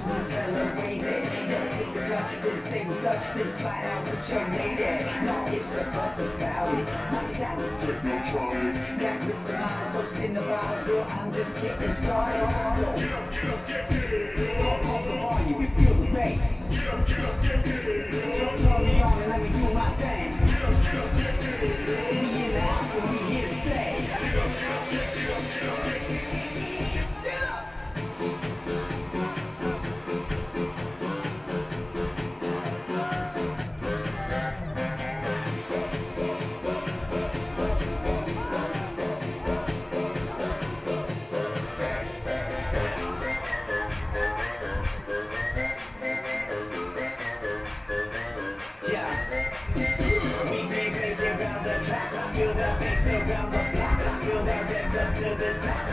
fully celebrated. Just hit the drop, then say what's up, then slide out with your lady. No ifs or buts about it. My style is sick, no trouble. Got grips and models, so spin the bottle, girl. I'm just getting started. Get up, get pump the volume, you feel the bass. Get up, get me on and let me do my thing. Get up, get we in the house and we here to stay. Get up. Feel that bass around the block, feel that rev up to the top.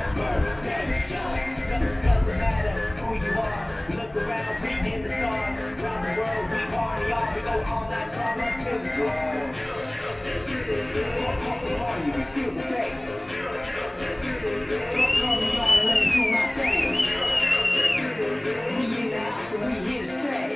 Doesn't matter who you are. Look around, we in the stars. Around the world, we party on. We go all night strong until we grow. Pump the party, we feel the bass. Turn me on and let me do my thing. We in the house and we here to stay.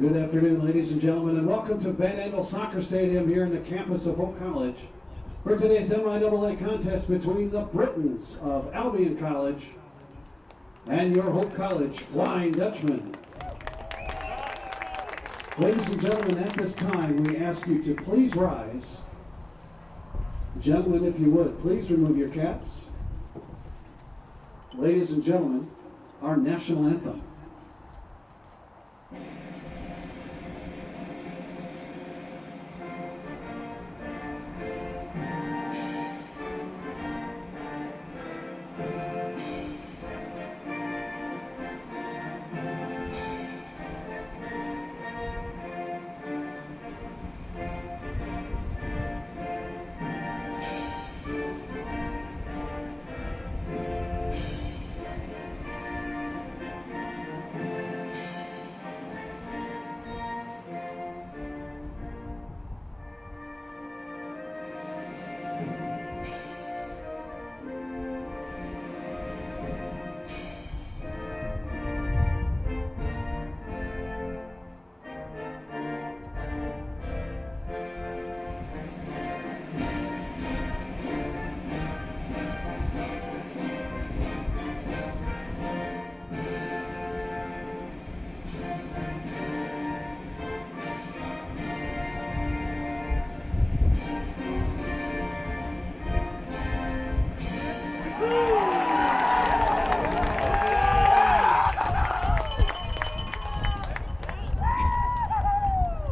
Good afternoon, ladies and gentlemen, and welcome to Van Andel Soccer Stadium here in the campus of Hope College for today's NCAA contest between the Britons of Albion College and your Hope College Flying Dutchmen. Ladies and gentlemen, at this time we ask you to please rise. Gentlemen, if you would, please remove your caps. Ladies and gentlemen, our national anthem.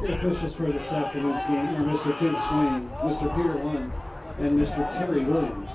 the officials for this afternoon's game are Mr. Tim Swain, Mr. Peter Lund, and Mr. Terry Williams.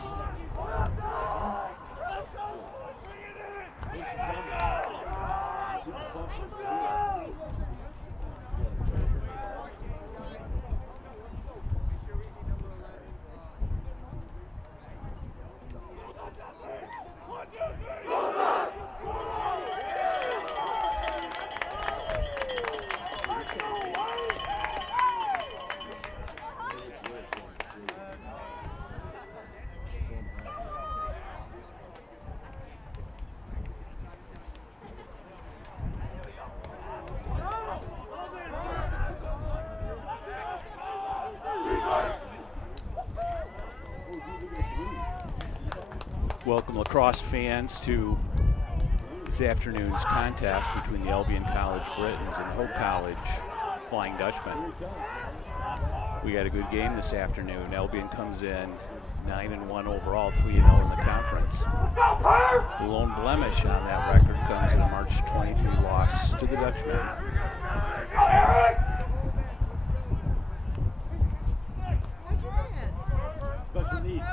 Welcome Lacrosse fans to this afternoon's contest between the Albion College Britons and Hope College Flying Dutchmen. We got a good game this afternoon. Albion comes in 9-1 overall, 3-0 in the conference. The lone blemish on that record comes in a March 23 loss to the Dutchmen. Special needs.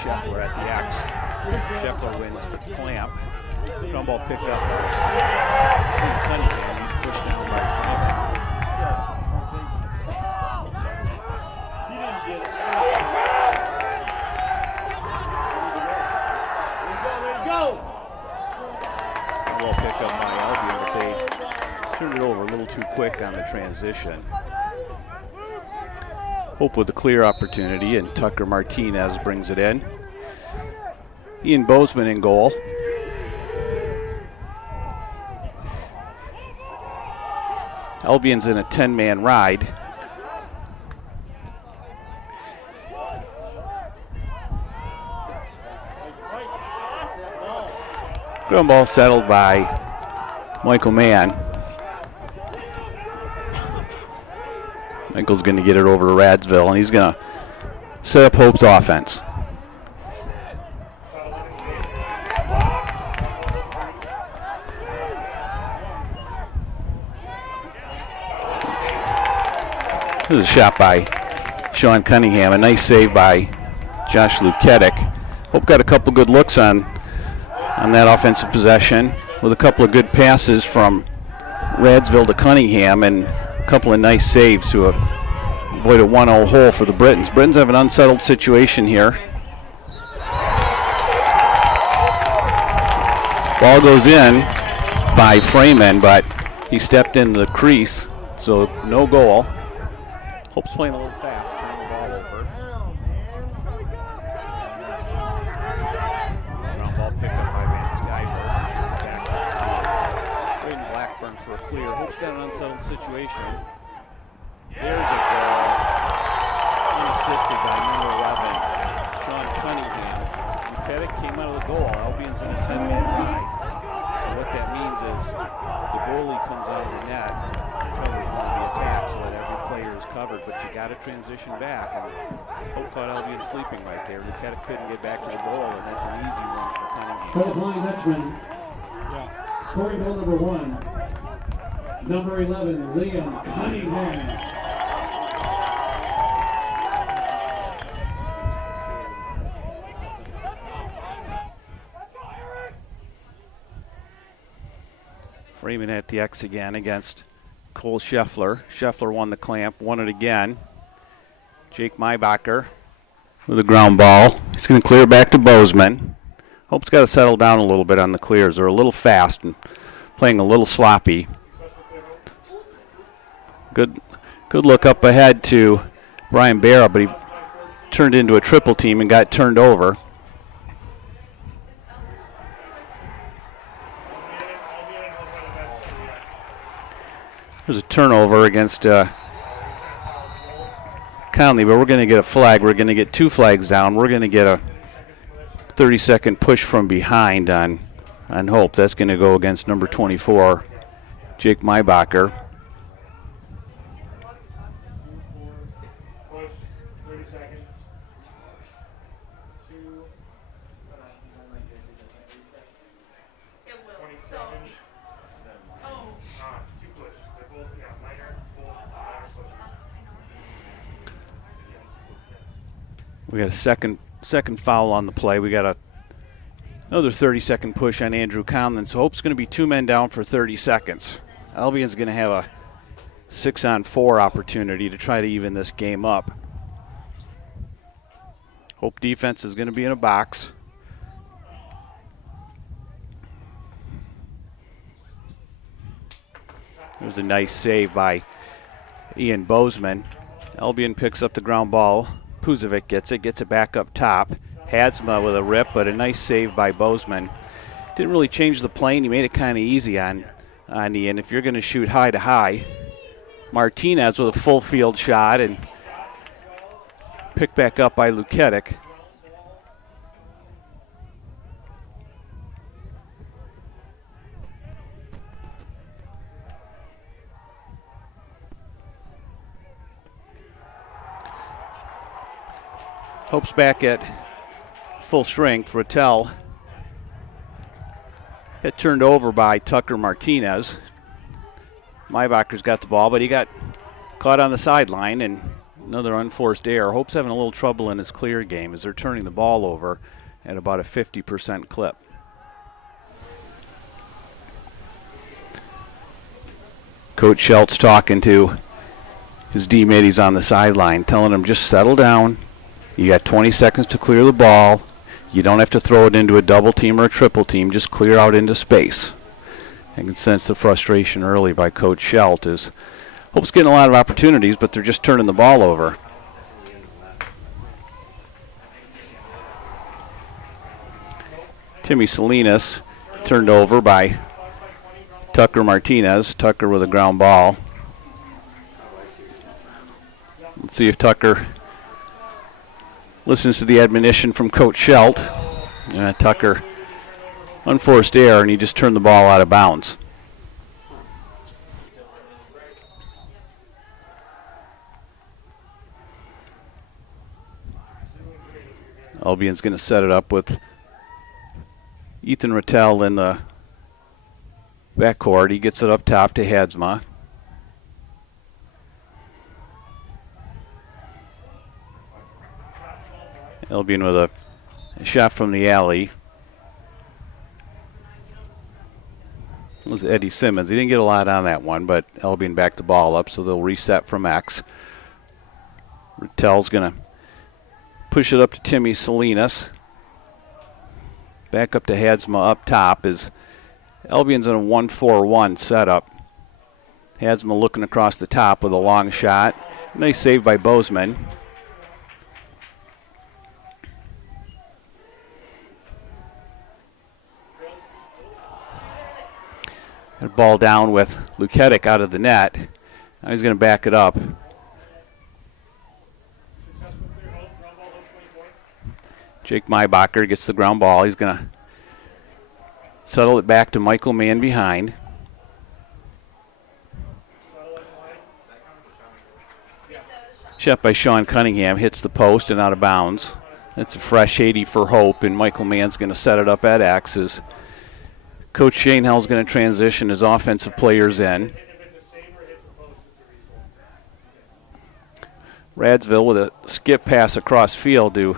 Scheffler at the X. Scheffler wins the clamp. Ground ball picked up by Cunningham. He's pushed down by Freeman. He didn't get it. There you go. Ground ball picked up by Albion, but they turned it over a little too quick on the transition. Hope with a clear opportunity, and Tucker Martinez brings it in. Ian Bozeman in goal. Albion's in a 10-man ride. Ground ball settled by Michael Mann. Michael's going to get it over to Radsville, and he's going to set up Hope's offense. This is a shot by Sean Cunningham, a nice save by Josh Luketic. Hope got a couple good looks on that offensive possession with a couple of good passes from Radsville to Cunningham and a couple of nice saves to avoid a 1-0 hole for the Britons. Britons have an unsettled situation here. Ball goes in by Freeman, but he stepped into the crease, so no goal. Hope's playing a little fast, turning the ball over. Ground ball picked up by Van Skyberg. It's back to Blackburn for a clear. Hope's got an unsettled situation. There's a goal. Unassisted by number 11, Sean Cunningham. Luketic came out of the goal. Albion's in a 10-man ride. So what that means is the goalie comes out of the net and covers one of the attacks so that every player is covered, but you got to transition back. And Hope caught Albion sleeping right there. Luketic couldn't get back to the goal, and that's an easy one for Cunningham. For the Flying Dutchman, scoring goal number 1, number 11, Liam Cunningham. Freeman at the X again against Cole Scheffler. Scheffler won the clamp, won it again. Jake Maybacher with a ground ball. He's going to clear back to Bozeman. Hope's got to settle down a little bit on the clears. They're a little fast and playing a little sloppy. Good look up ahead to Brian Barra, but he turned into a triple team and got turned over. There's a turnover against Conley, but we're going to get a flag. We're going to get 2 flags down. We're going to get a 30-second push from behind on Hope. That's going to go against number 24, Jake Maybacher. We got a second foul on the play. We got another 30-second push on Andrew Conlon. So Hope's going to be 2 men down for 30 seconds. Albion's going to have a 6-on-4 opportunity to try to even this game up. Hope defense is going to be in a box. There's a nice save by Ian Bozeman. Albion picks up the ground ball. Puzovic gets it back up top. Hadsma with a rip, but a nice save by Bozeman. Didn't really change the plane. He made it kind of easy on Ian. If you're going to shoot high to high, Martinez with a full field shot and picked back up by Luketic. Hope's back at full strength. Rattel got turned over by Tucker Martinez. Maybacher's got the ball, but he got caught on the sideline and another unforced error. Hope's having a little trouble in his clear game as they're turning the ball over at about a 50% clip. Coach Schultz talking to his D-middies on the sideline, telling them just settle down. You got 20 seconds to clear the ball. You don't have to throw it into a double team or a triple team. Just clear out into space. I can sense the frustration early by Coach Schultz as Hope's getting a lot of opportunities, but they're just turning the ball over. Timmy Salinas turned over by Tucker Martinez. Tucker with a ground ball. Let's see if Tucker listens to the admonition from Coach Schultz. Tucker, unforced error, and he just turned the ball out of bounds. Albion's going to set it up with Ethan Rattel in the backcourt. He gets it up top to Hadsma. Albion with a shot from the alley. It was Eddie Simmons. He didn't get a lot on that one, but Albion backed the ball up, so they'll reset from X. Rattel's going to push it up to Timmy Salinas. Back up to Hadsma up top as Albion's in a 1-4-1 setup. Hadsma looking across the top with a long shot. Nice save by Bozeman. Got a ball down with Luketic out of the net. Now he's going to back it up. Jake Maybacher gets the ground ball. He's going to settle it back to Michael Mann behind. Shot by Sean Cunningham, hits the post and out of bounds. That's a fresh 80 for Hope, and Michael Mann's going to set it up at X's. Coach Shainhell's going to transition his offensive players in. Radsville with a skip pass across field to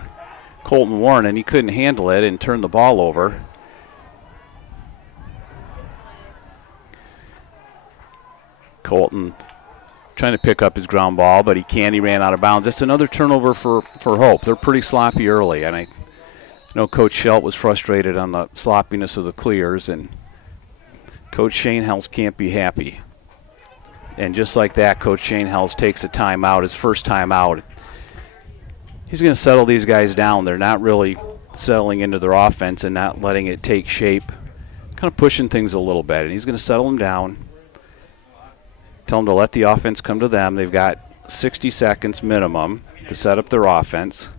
Colton Warren, and he couldn't handle it and turned the ball over. Colton trying to pick up his ground ball, but he can't. He ran out of bounds. That's another turnover for Hope. They're pretty sloppy early, and I know Coach Schultz was frustrated on the sloppiness of the clears, and Coach Shainhels can't be happy. And just like that, Coach Shainhels takes a timeout, his first timeout. He's going to settle these guys down. They're not really settling into their offense and not letting it take shape, kind of pushing things a little bit. And he's going to settle them down, tell them to let the offense come to them. They've got 60 seconds minimum to set up their offense.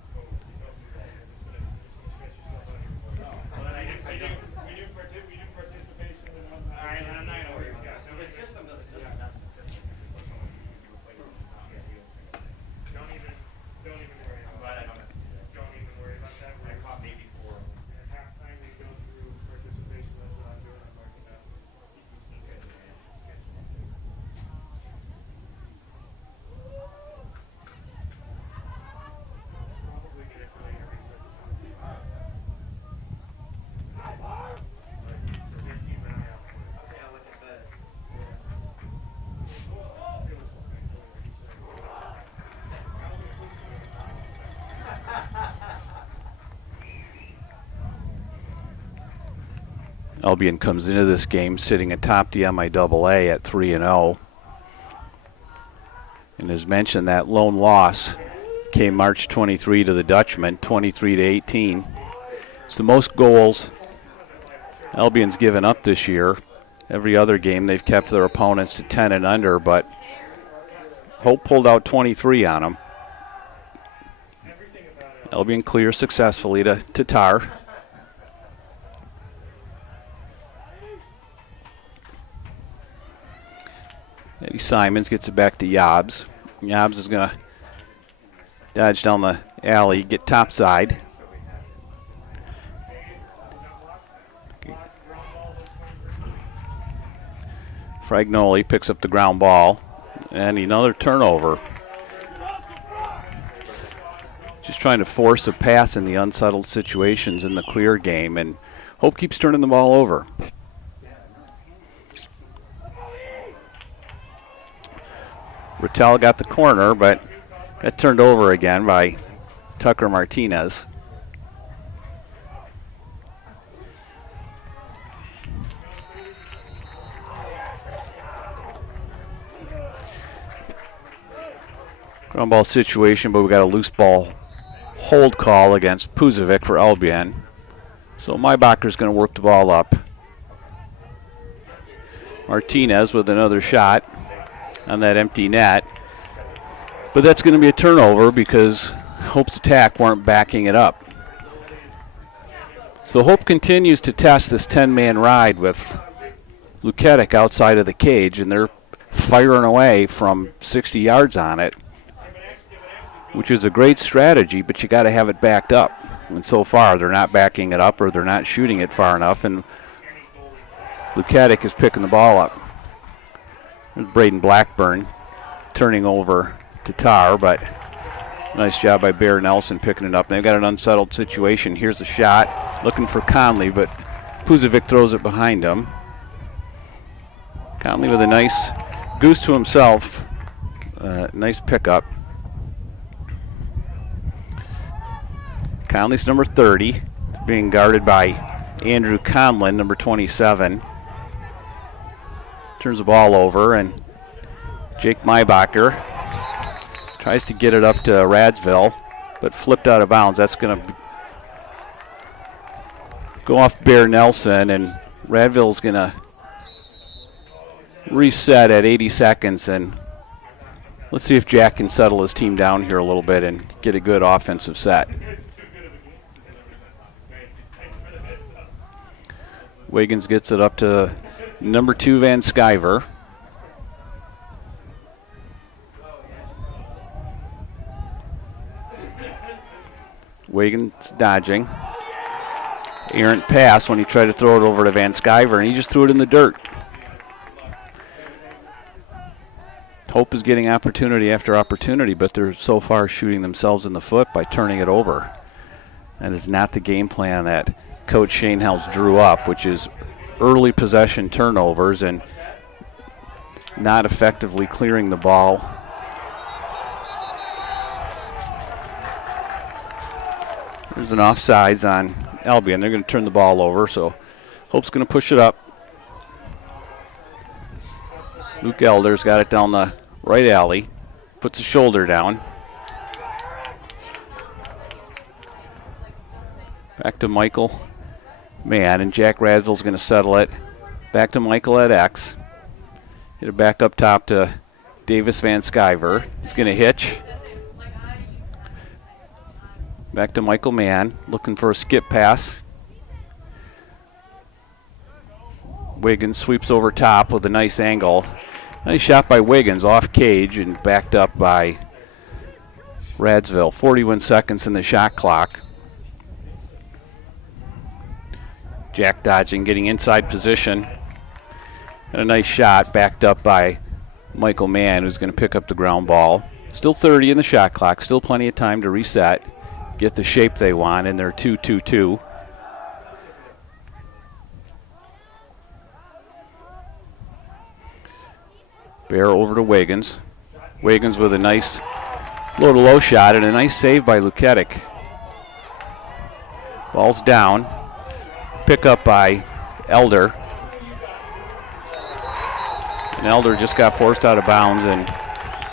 Albion comes into this game sitting atop the MIAA at 3-0. And as mentioned, that lone loss came March 23 to the Dutchman, 23-18. It's the most goals Albion's given up this year. Every other game they've kept their opponents to 10 and under, but Hope pulled out 23 on them. Albion clears successfully to Tar. Eddie Simons gets it back to Yobs. Yobs is going to dodge down the alley, get topside. Fragnoli picks up the ground ball, and another turnover. Just trying to force a pass in the unsettled situations in the clear game, and Hope keeps turning the ball over. Rattel got the corner, but got turned over again by Tucker Martinez. Ground ball situation, but we got a loose ball hold call against Puzovic for Albion. So Maybacher's going to work the ball up. Martinez with another shot on that empty net. But that's going to be a turnover because Hope's attack weren't backing it up. So Hope continues to test this 10-man ride with Luketic outside of the cage, and they're firing away from 60 yards on it, which is a great strategy, but you got to have it backed up. And so far, they're not backing it up, or they're not shooting it far enough, and Luketic is picking the ball up. There's Braden Blackburn turning over to Tar, but nice job by Bear Nelson picking it up. And they've got an unsettled situation. Here's a shot, looking for Conley, but Puzovic throws it behind him. Conley with a nice goose to himself. Nice pickup. Conley's number 30, being guarded by Andrew Conlin, number 27. Turns the ball over, and Jake Maybacher tries to get it up to Radsville, but flipped out of bounds. That's going to go off Bear Nelson, and Radville's going to reset at 80 seconds. And let's see if Jack can settle his team down here a little bit and get a good offensive set. Wiggins gets it up to number 2, Van Sciver. Wiggins dodging. Errant pass when he tried to throw it over to Van Sciver, and he just threw it in the dirt. Hope is getting opportunity after opportunity, but they're so far shooting themselves in the foot by turning it over. That is not the game plan that Coach Shane House drew up, which is early possession turnovers and not effectively clearing the ball. There's an offsides on Albion. They're going to turn the ball over, so Hope's going to push it up. Luke Elder's got it down the right alley, puts his shoulder down. Back to Michael Mann, and Jack Radsville's going to settle it. Back to Michael at X. Get it back up top to Davis Van Sciver. He's going to hitch. Back to Michael Mann, looking for a skip pass. Wiggins sweeps over top with a nice angle. Nice shot by Wiggins off cage and backed up by Radsville. 41 seconds in the shot clock. Jack dodging, getting inside position. And a nice shot backed up by Michael Mann, who's going to pick up the ground ball. Still 30 in the shot clock, still plenty of time to reset, get the shape they want in their 2-2-2. Bear over to Wiggins. Wiggins with a nice low-to-low shot and a nice save by Luketic. Ball's down. Pick up by Elder. And Elder just got forced out of bounds and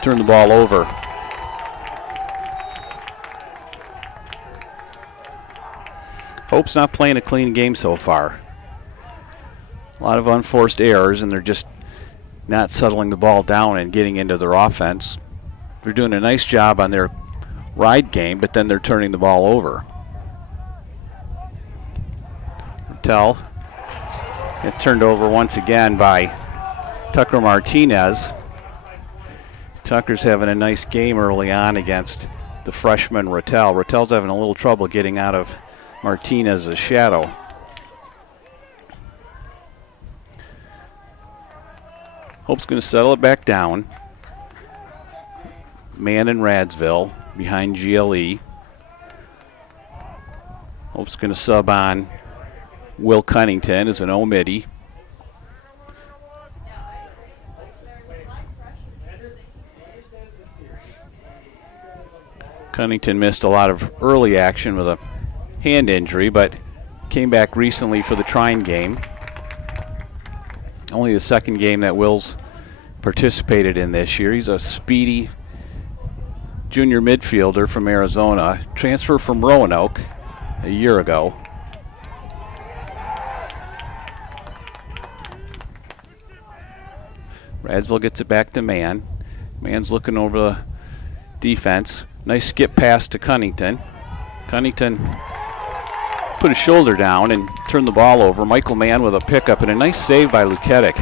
turned the ball over. Hope's not playing a clean game so far. A lot of unforced errors, and they're just not settling the ball down and getting into their offense. They're doing a nice job on their ride game, but then they're turning the ball over. Rattel, it turned over once again by Tucker Martinez. Tucker's having a nice game early on against the freshman Rattel. Rattel's having a little trouble getting out of Martinez's shadow. Hope's going to settle it back down. Man in Radsville behind GLE. Hope's going to sub on Will Cunnington as an omittee. Cunnington missed a lot of early action with a hand injury, but came back recently for the Trine game. Only the second game that Will's participated in this year. He's a speedy junior midfielder from Arizona, transferred from Roanoke a year ago. Radsville gets it back to Man. Man's looking over the defense. Nice skip pass to Cunnington. Cunnington put his shoulder down and turned the ball over. Michael Mann with a pickup and a nice save by Luketic.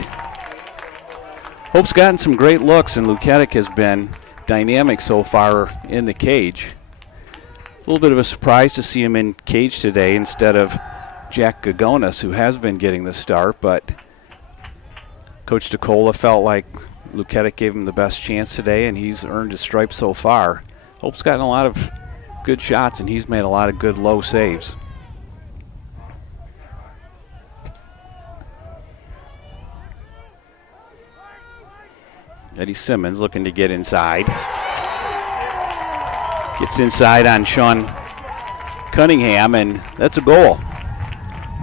Hope's gotten some great looks, and Luketic has been dynamic so far in the cage. A little bit of a surprise to see him in cage today instead of Jack Gagonis, who has been getting the start, but Coach DeCola felt like Luketic gave him the best chance today, and he's earned his stripes so far. Hope's gotten a lot of good shots, and he's made a lot of good low saves. Eddie Simmons looking to get inside. Gets inside on Sean Cunningham, and that's a goal.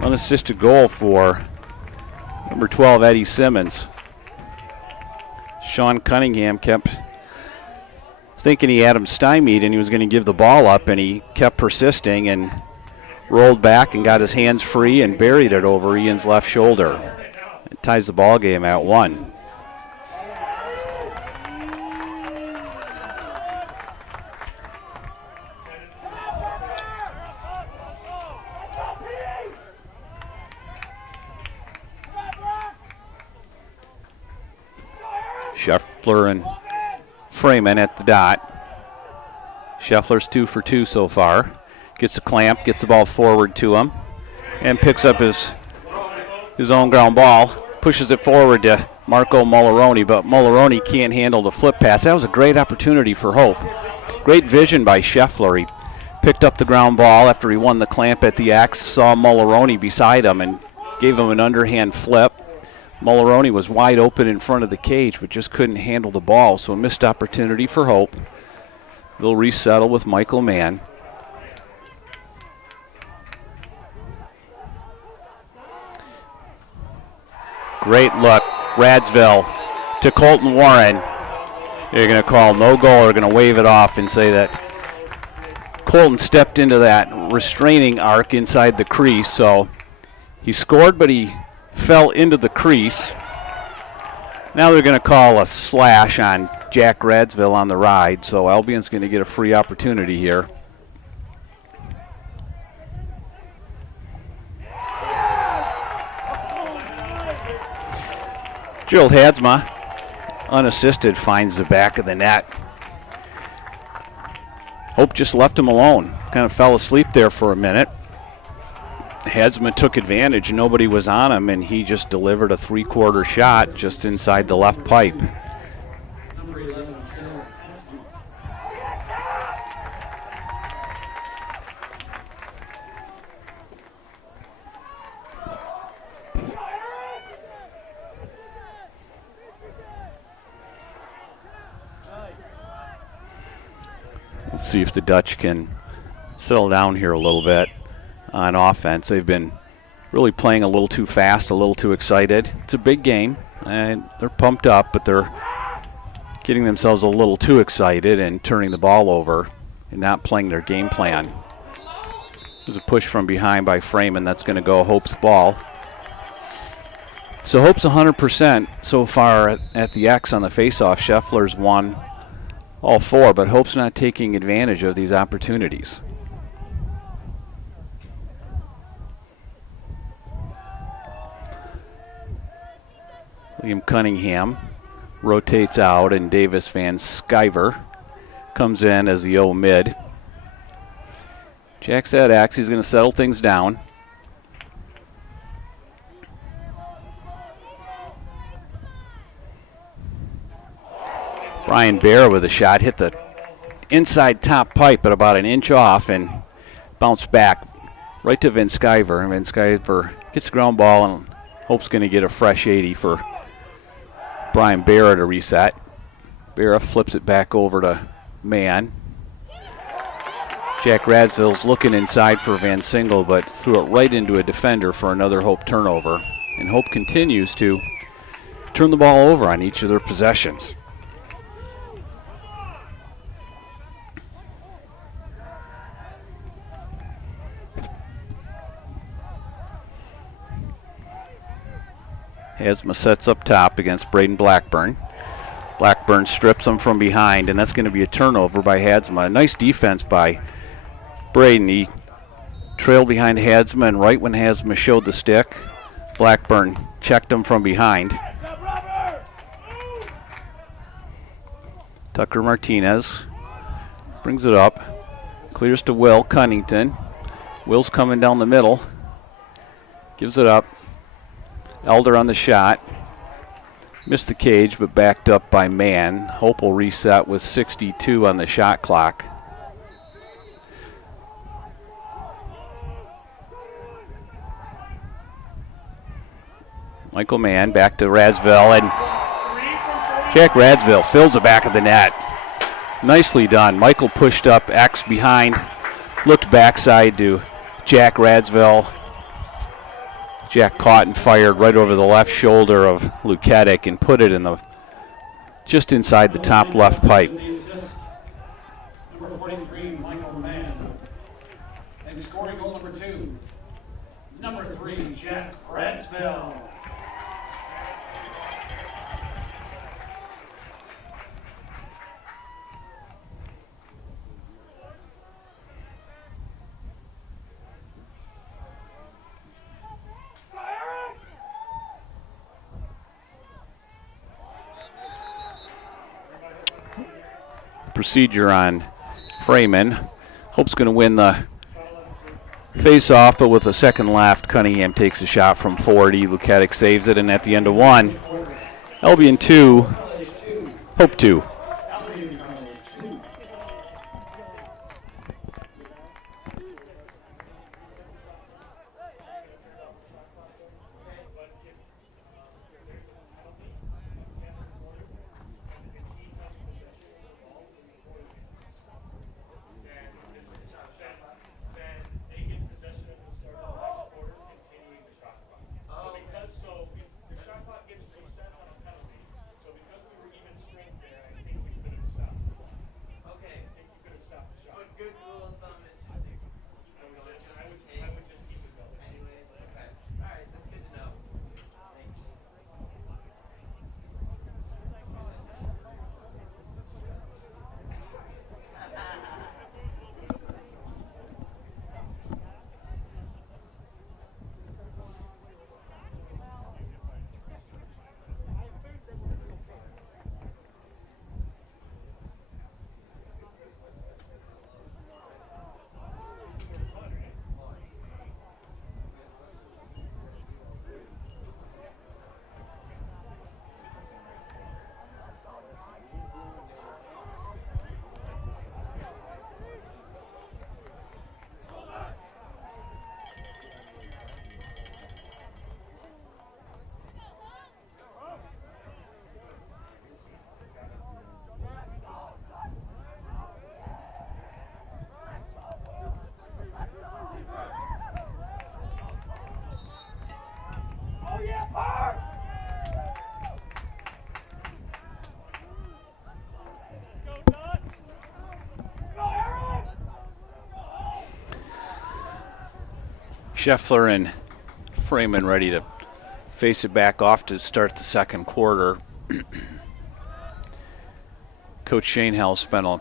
Unassisted goal for number 12, Eddie Simmons. Sean Cunningham kept thinking he had him stymied and he was going to give the ball up, and he kept persisting and rolled back and got his hands free and buried it over Ian's left shoulder. It ties the ball game at 1. Scheffler and Freeman at the dot. Scheffler's 2 for 2 so far. Gets a clamp, gets the ball forward to him, and picks up his own ground ball. Pushes it forward to Marco Molaroni, but Molaroni can't handle the flip pass. That was a great opportunity for Hope. Great vision by Scheffler. He picked up the ground ball after he won the clamp at the X, saw Molaroni beside him, and gave him an underhand flip. Molaroni was wide open in front of the cage, but just couldn't handle the ball, so a missed opportunity for Hope. They'll resettle with Michael Mann. Great look, Radsville to Colton Warren. They're going to call no goal. They're going to wave it off and say that Colton stepped into that restraining arc inside the crease, so he scored, but he fell into the crease. Now they're going to call a slash on Jack Radsville on the ride, so Albion's going to get a free opportunity here. Gerald Hadsma, unassisted, finds the back of the net. Hope just left him alone. Kind of fell asleep there for a minute. Hadsma took advantage, nobody was on him, and he just delivered a three-quarter shot just inside the left pipe. Let's see if the Dutch can settle down here a little bit on offense. They've been really playing a little too fast, a little too excited. It's a big game, and they're pumped up, but they're getting themselves a little too excited and turning the ball over and not playing their game plan. There's a push from behind by Freeman. That's going to go Hope's ball. So Hope's 100% so far at the X on the faceoff. Scheffler's won all 4, but Hope's not taking advantage of these opportunities. Liam Cunningham rotates out, and Davis Van Sciver comes in as the O mid. Jack Sadax, he's going to settle things down. Brian Bear with a shot, hit the inside top pipe at about an inch off and bounced back right to Van Sciver. Van Sciver gets the ground ball and Hope's going to get a fresh 80 for Brian Bear to reset. Bear flips it back over to Mann. Jack Radsville's looking inside for Van Single, but threw it right into a defender for another Hope turnover. And Hope continues to turn the ball over on each of their possessions. Hasma sets up top against Braden Blackburn. Blackburn strips him from behind, and that's going to be a turnover by Hadsma. A nice defense by Braden. He trailed behind Hadsma, and right when Hadsma showed the stick, Blackburn checked him from behind. Tucker Martinez brings it up, clears to Will Cunnington. Will's coming down the middle, gives it up. Elder on the shot. Missed the cage, but backed up by Mann. Hope will reset with 62 on the shot clock. Michael Mann back to Radsville, and Jack Radsville fills the back of the net. Nicely done. Michael pushed up, X behind, looked backside to Jack Radsville. Jack caught and fired right over the left shoulder of Luketic and put it in the just inside the top left pipe. Number 43, Michael Mann. And scoring goal number 2, number 3, Jack Radsville. Procedure on Freeman. Hope's going to win the face-off, but with a second left, Cunningham takes a shot from 40. Luketic saves it, and at the end of 1, Albion 2, Hope 2. Scheffler and Freeman ready to face it back off to start the second quarter. Coach Schoenhell spent a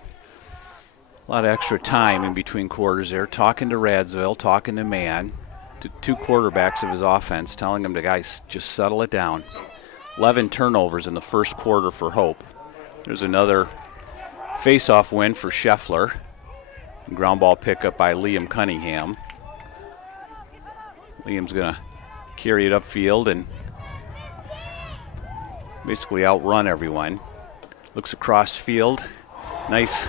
lot of extra time in between quarters there, talking to Radsville, talking to Mann, to two quarterbacks of his offense, telling them to guys just settle it down. 11 turnovers in the first quarter for Hope. There's another face-off win for Scheffler. Ground ball pickup by Liam Cunningham. Liam's going to carry it upfield and basically outrun everyone. Looks across field. Nice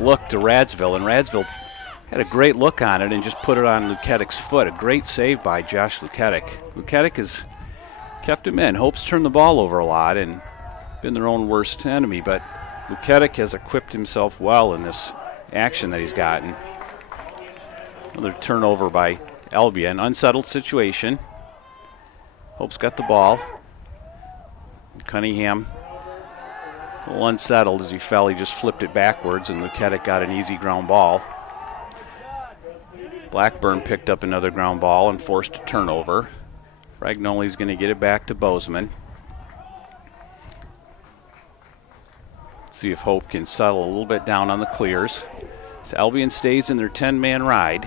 look to Radsville, and Radsville had a great look on it and just put it on Luketic's foot. A great save by Josh Luketic. Luketic has kept him in. Hope's turned the ball over a lot and been their own worst enemy, but Luketic has equipped himself well in this action that he's gotten. Another turnover by Albion. Unsettled situation. Hope's got the ball. Cunningham a little unsettled as he fell. He just flipped it backwards, and Luketic got an easy ground ball. Blackburn picked up another ground ball and forced a turnover. Fragnoli's going to get it back to Bozeman. See if Hope can settle a little bit down on the clears. So Albion stays in their 10-man ride.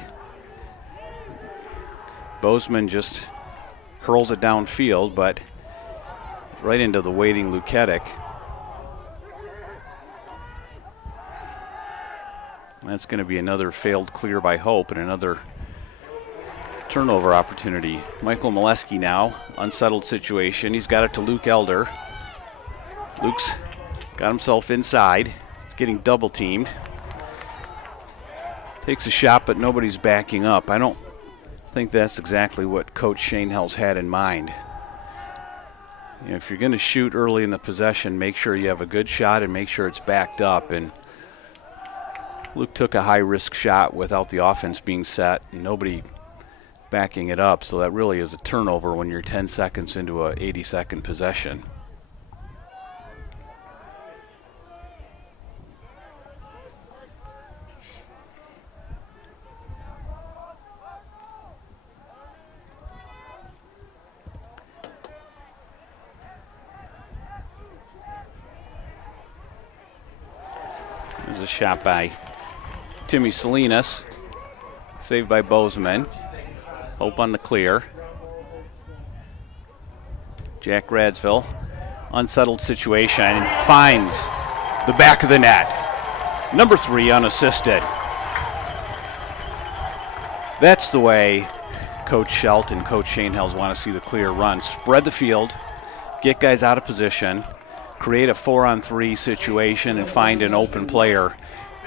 Bozeman just hurls it downfield, but right into the waiting Luketic. That's going to be another failed clear by Hope and another turnover opportunity. Michael Molesky now, unsettled situation. He's got it to Luke Elder. Luke's got himself inside. He's getting double teamed. Takes a shot, but nobody's backing up. I don't think that's exactly what Coach Schoenhell's had in mind. You know, if you're going to shoot early in the possession, make sure you have a good shot and make sure it's backed up. And Luke took a high-risk shot without the offense being set and nobody backing it up, so that really is a turnover when you're 10 seconds into a 80-second possession. There's a shot by Timmy Salinas, saved by Bozeman. Hope on the clear. Jack Radsville, unsettled situation, finds the back of the net. Number 3 unassisted. That's the way Coach Schelt and Coach Schoenhell's want to see the clear run. Spread the field, get guys out of position, create a 4-on-3 situation and find an open player.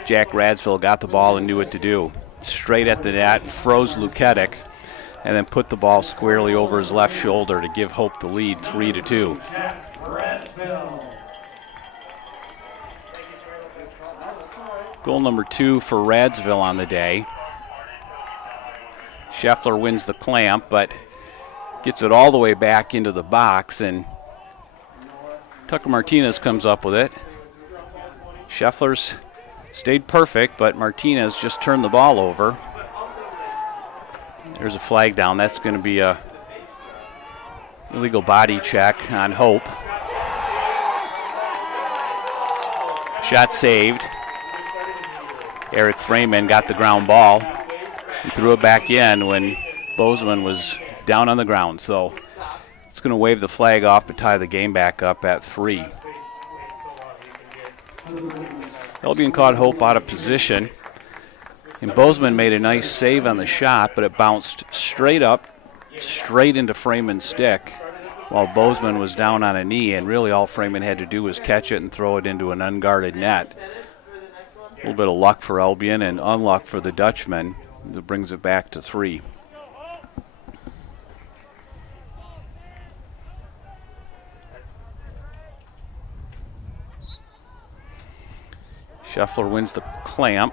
Jack Radsville got the ball and knew what to do. Straight at the net, froze Luketic, and then put the ball squarely over his left shoulder to give Hope the lead 3-2. Goal number 2 for Radsville on the day. Scheffler wins the clamp, but gets it all the way back into the box, and Tucker Martinez comes up with it. Scheffler's stayed perfect, but Martinez just turned the ball over. There's a flag down. That's going to be a illegal body check on Hope. Shot saved. Eric Freeman got the ground ball and threw it back in when Bozeman was down on the ground. So it's going to wave the flag off to tie the game back up at 3. Albion caught Hope out of position, and Bozeman made a nice save on the shot, but it bounced straight up, straight into Freeman's stick, while Bozeman was down on a knee, and really all Freeman had to do was catch it and throw it into an unguarded net. A little bit of luck for Albion and unluck for the Dutchman. That brings it back to 3. Scheffler wins the clamp.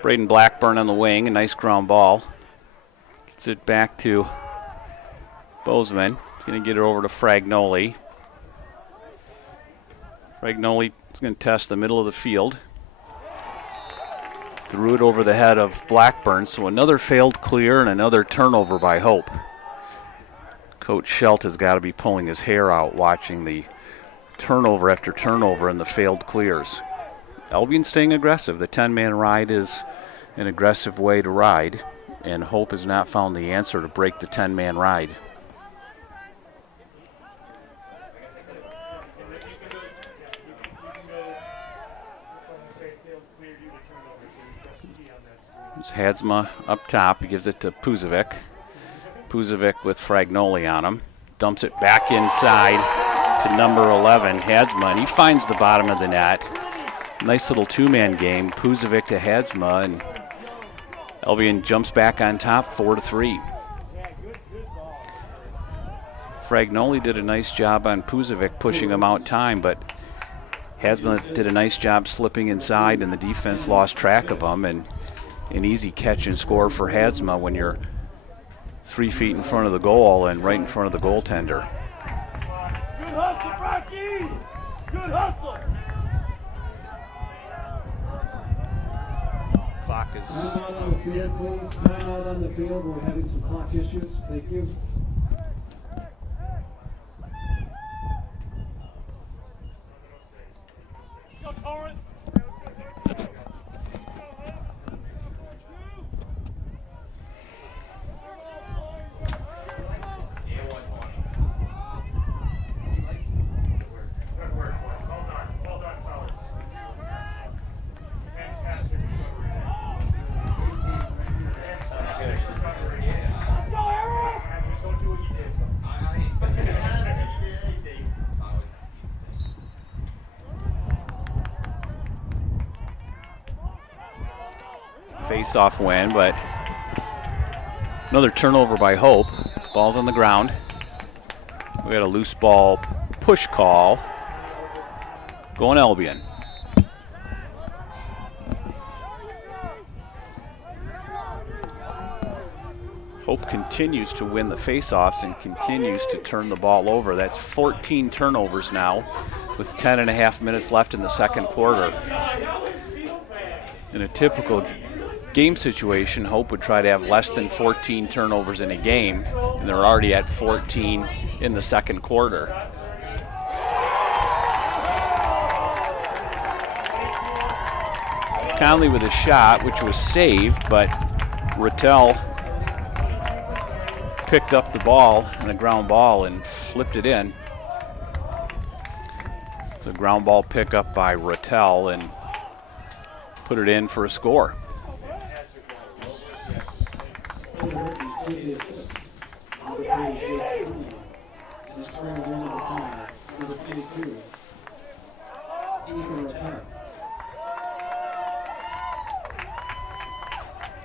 Braden Blackburn on the wing, a nice ground ball. Gets it back to Bozeman. He's going to get it over to Fragnoli. Fragnoli is going to test the middle of the field. Threw it over the head of Blackburn, so another failed clear and another turnover by Hope. Coach Schelt has got to be pulling his hair out watching the turnover after turnover and the failed clears. Albion staying aggressive. The 10-man ride is an aggressive way to ride, and Hope has not found the answer to break the 10-man ride. Hadsma up top. He gives it to Puzovic. Puzovic with Fragnoli on him. Dumps it back inside to number 11, Hadsma, and he finds the bottom of the net. Nice little two-man game. Puzovic to Hadsma, and Albion jumps back on top 4-3. Fragnoli did a nice job on Puzovic pushing him out time, but Hadsma did a nice job slipping inside, and the defense lost track of him, and an easy catch and score for Hadsma when you're 3 feet in front of the goal and right in front of the goaltender. Good hustle, Rocky! Good hustle! Clock is... Time out on the field, please. Time out on the field. We're having some clock issues. Thank you. Go, Torrance! Face-off win, but another turnover by Hope. Ball's on the ground. We got a loose ball push call going Albion. Hope continues to win the face-offs and continues to turn the ball over. That's 14 turnovers now with 10.5 minutes left in the second quarter. In a typical game situation, Hope would try to have less than 14 turnovers in a game, and they're already at 14 in the second quarter. Conley with a shot, which was saved, but Rattel picked up the ball and a ground ball and flipped it in. The ground ball pickup by Rattel and put it in for a score.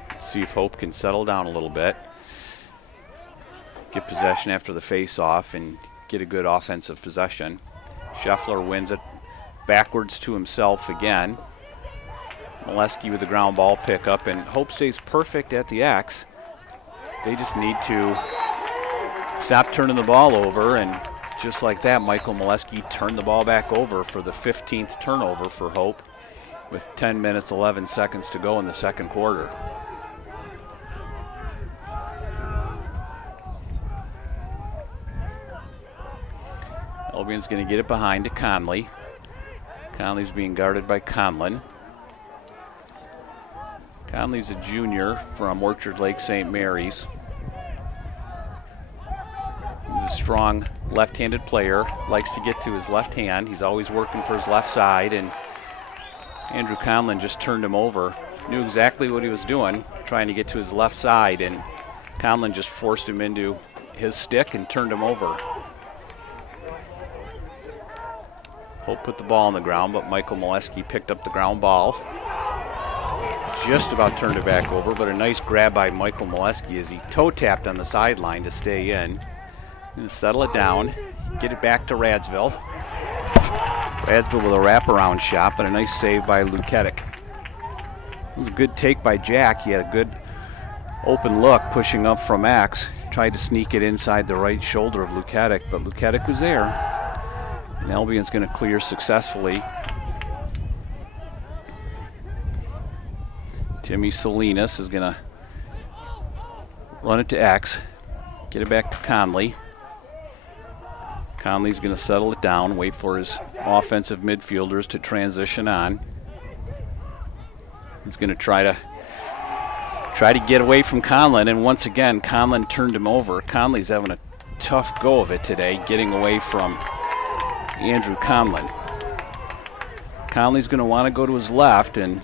Let's see if Hope can settle down a little bit, get possession after the face-off, and get a good offensive possession. Scheffler wins it backwards to himself again. Molesky with the ground ball pickup, and Hope stays perfect at the X. They just need to stop turning the ball over, and just like that, Michael Molesky turned the ball back over for the 15th turnover for Hope with 10 minutes, 11 seconds to go in the second quarter. Albion's going to get it behind to Conley. Conley's being guarded by Conlon. Conley's a junior from Orchard Lake St. Mary's. He's a strong left-handed player, likes to get to his left hand. He's always working for his left side, and Andrew Conlon just turned him over. Knew exactly what he was doing, trying to get to his left side, and Conlon just forced him into his stick and turned him over. Hope put the ball on the ground, but Michael Molesky picked up the ground ball. Just about turned it back over, but a nice grab by Michael Molesky as he toe tapped on the sideline to stay in. Gonna settle it down, get it back to Radsville. Radsville with a wraparound shot, but a nice save by Luketic. It was a good take by Jack. He had a good open look pushing up from X. Tried to sneak it inside the right shoulder of Luketic, but Luketic was there. And Albion's going to clear successfully. Timmy Salinas is going to run it to X, get it back to Conley. Conley's going to settle it down, wait for his offensive midfielders to transition on. He's going to try to get away from Conlon, and once again, Conlon turned him over. Conley's having a tough go of it today, getting away from Andrew Conlon. Conley's going to want to go to his left, and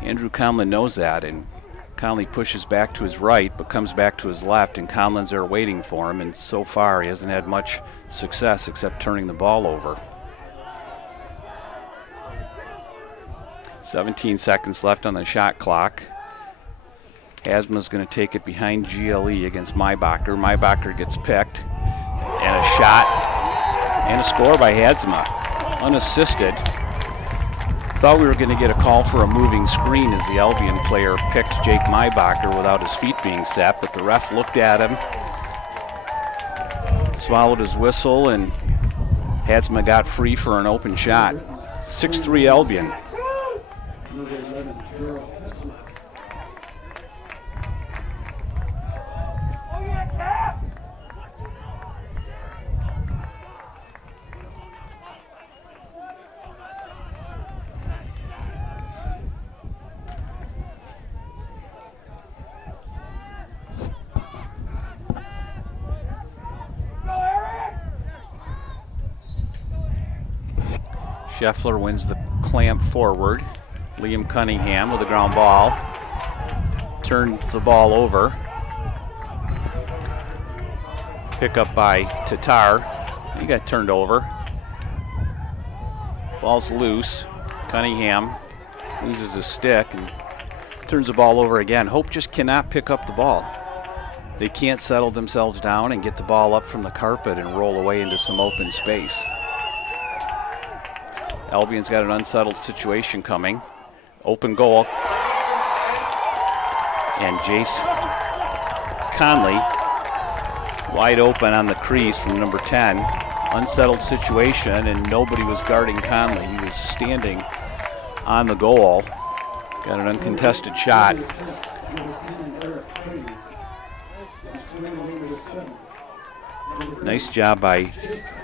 Andrew Conlon knows that, and Conley pushes back to his right, but comes back to his left, and Conlon's there waiting for him, and so far he hasn't had much success except turning the ball over. 17 seconds left on the shot clock. Hasma's going to take it behind GLE against Maybacher. Maybacher gets picked, and a shot and a score by Hasma, unassisted. Thought we were going to get a call for a moving screen as the Albion player picked Jake Maybacher without his feet being set, but the ref looked at him, swallowed his whistle, and Hasma got free for an open shot. 6-3 Albion. Scheffler wins the clamp forward. Liam Cunningham with a ground ball. Turns the ball over. Pick up by Tatar. He got turned over. Ball's loose. Cunningham loses his stick and turns the ball over again. Hope just cannot pick up the ball. They can't settle themselves down and get the ball up from the carpet and roll away into some open space. Albion's got an unsettled situation coming. Open goal. And Jace Conley wide open on the crease from number 10. Unsettled situation, and nobody was guarding Conley. He was standing on the goal. Got an uncontested shot. Nice job by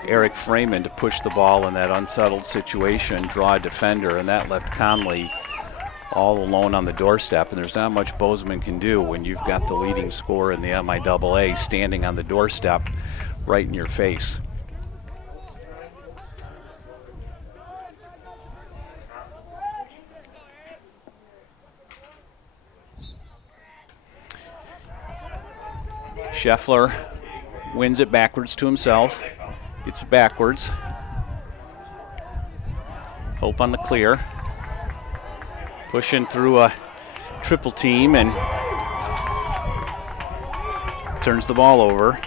Eric Freeman to push the ball in that unsettled situation, draw a defender, and that left Conley all alone on the doorstep. And there's not much Bozeman can do when you've got the leading scorer in the MIAA standing on the doorstep right in your face. Scheffler wins it backwards to himself. Gets it backwards. Hope on the clear. Pushing through a triple team and turns the ball over.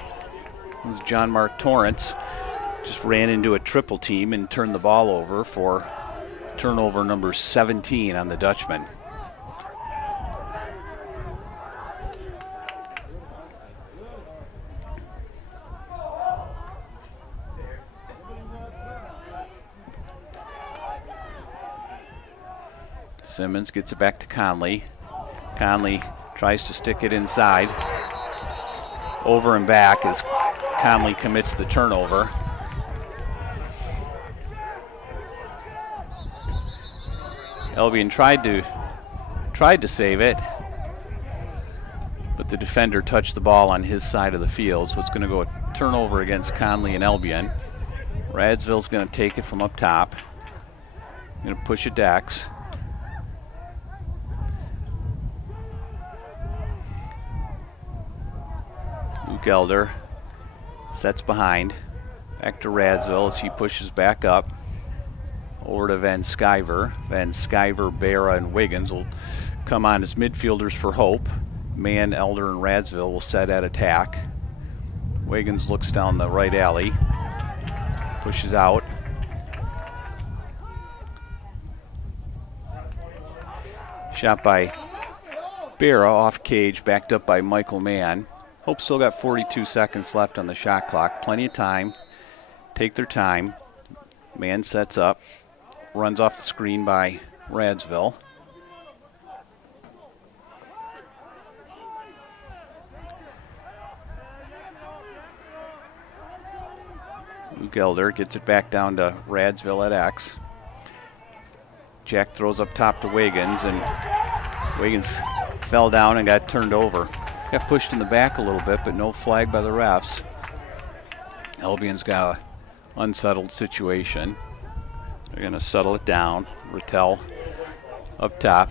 This is John Mark Torrance. Just ran into a triple team and turned the ball over for turnover number 17 on the Dutchman. Simmons gets it back to Conley. Conley tries to stick it inside. Over and back as Conley commits the turnover. Albion tried to save it, but the defender touched the ball on his side of the field, so it's going to go a turnover against Conley and Albion. Radsville's going to take it from up top. Going to push it to X. Luke Elder sets behind. Back to Radsville as he pushes back up. Over to Van Sciver. Van Sciver, Barra, and Wiggins will come on as midfielders for Hope. Mann, Elder, and Radsville will set at attack. Wiggins looks down the right alley. Pushes out. Shot by Barra off cage, backed up by Michael Mann. Hope still got 42 seconds left on the shot clock. Plenty of time. Take their time. Mann sets up. Runs off the screen by Radsville. Luke Elder gets it back down to Radsville at X. Jack throws up top to Wiggins, and Wiggins fell down and got turned over. Got pushed in the back a little bit, but no flag by the refs. Albion's got an unsettled situation. They're going to settle it down. Rattel up top.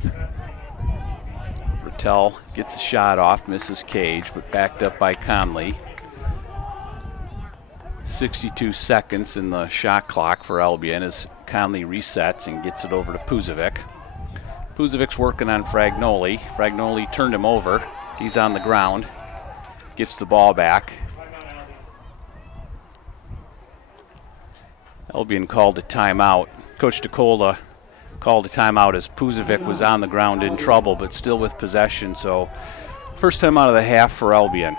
Rattel gets the shot off, misses Cage, but backed up by Conley. 62 seconds in the shot clock for Albion as Conley resets and gets it over to Puzovic. Puzovic's working on Fragnoli. Fragnoli turned him over. He's on the ground. Gets the ball back. Albion called a timeout. Coach DeCola called a timeout as Puzovic was on the ground in trouble, but still with possession. So first time out of the half for Albion.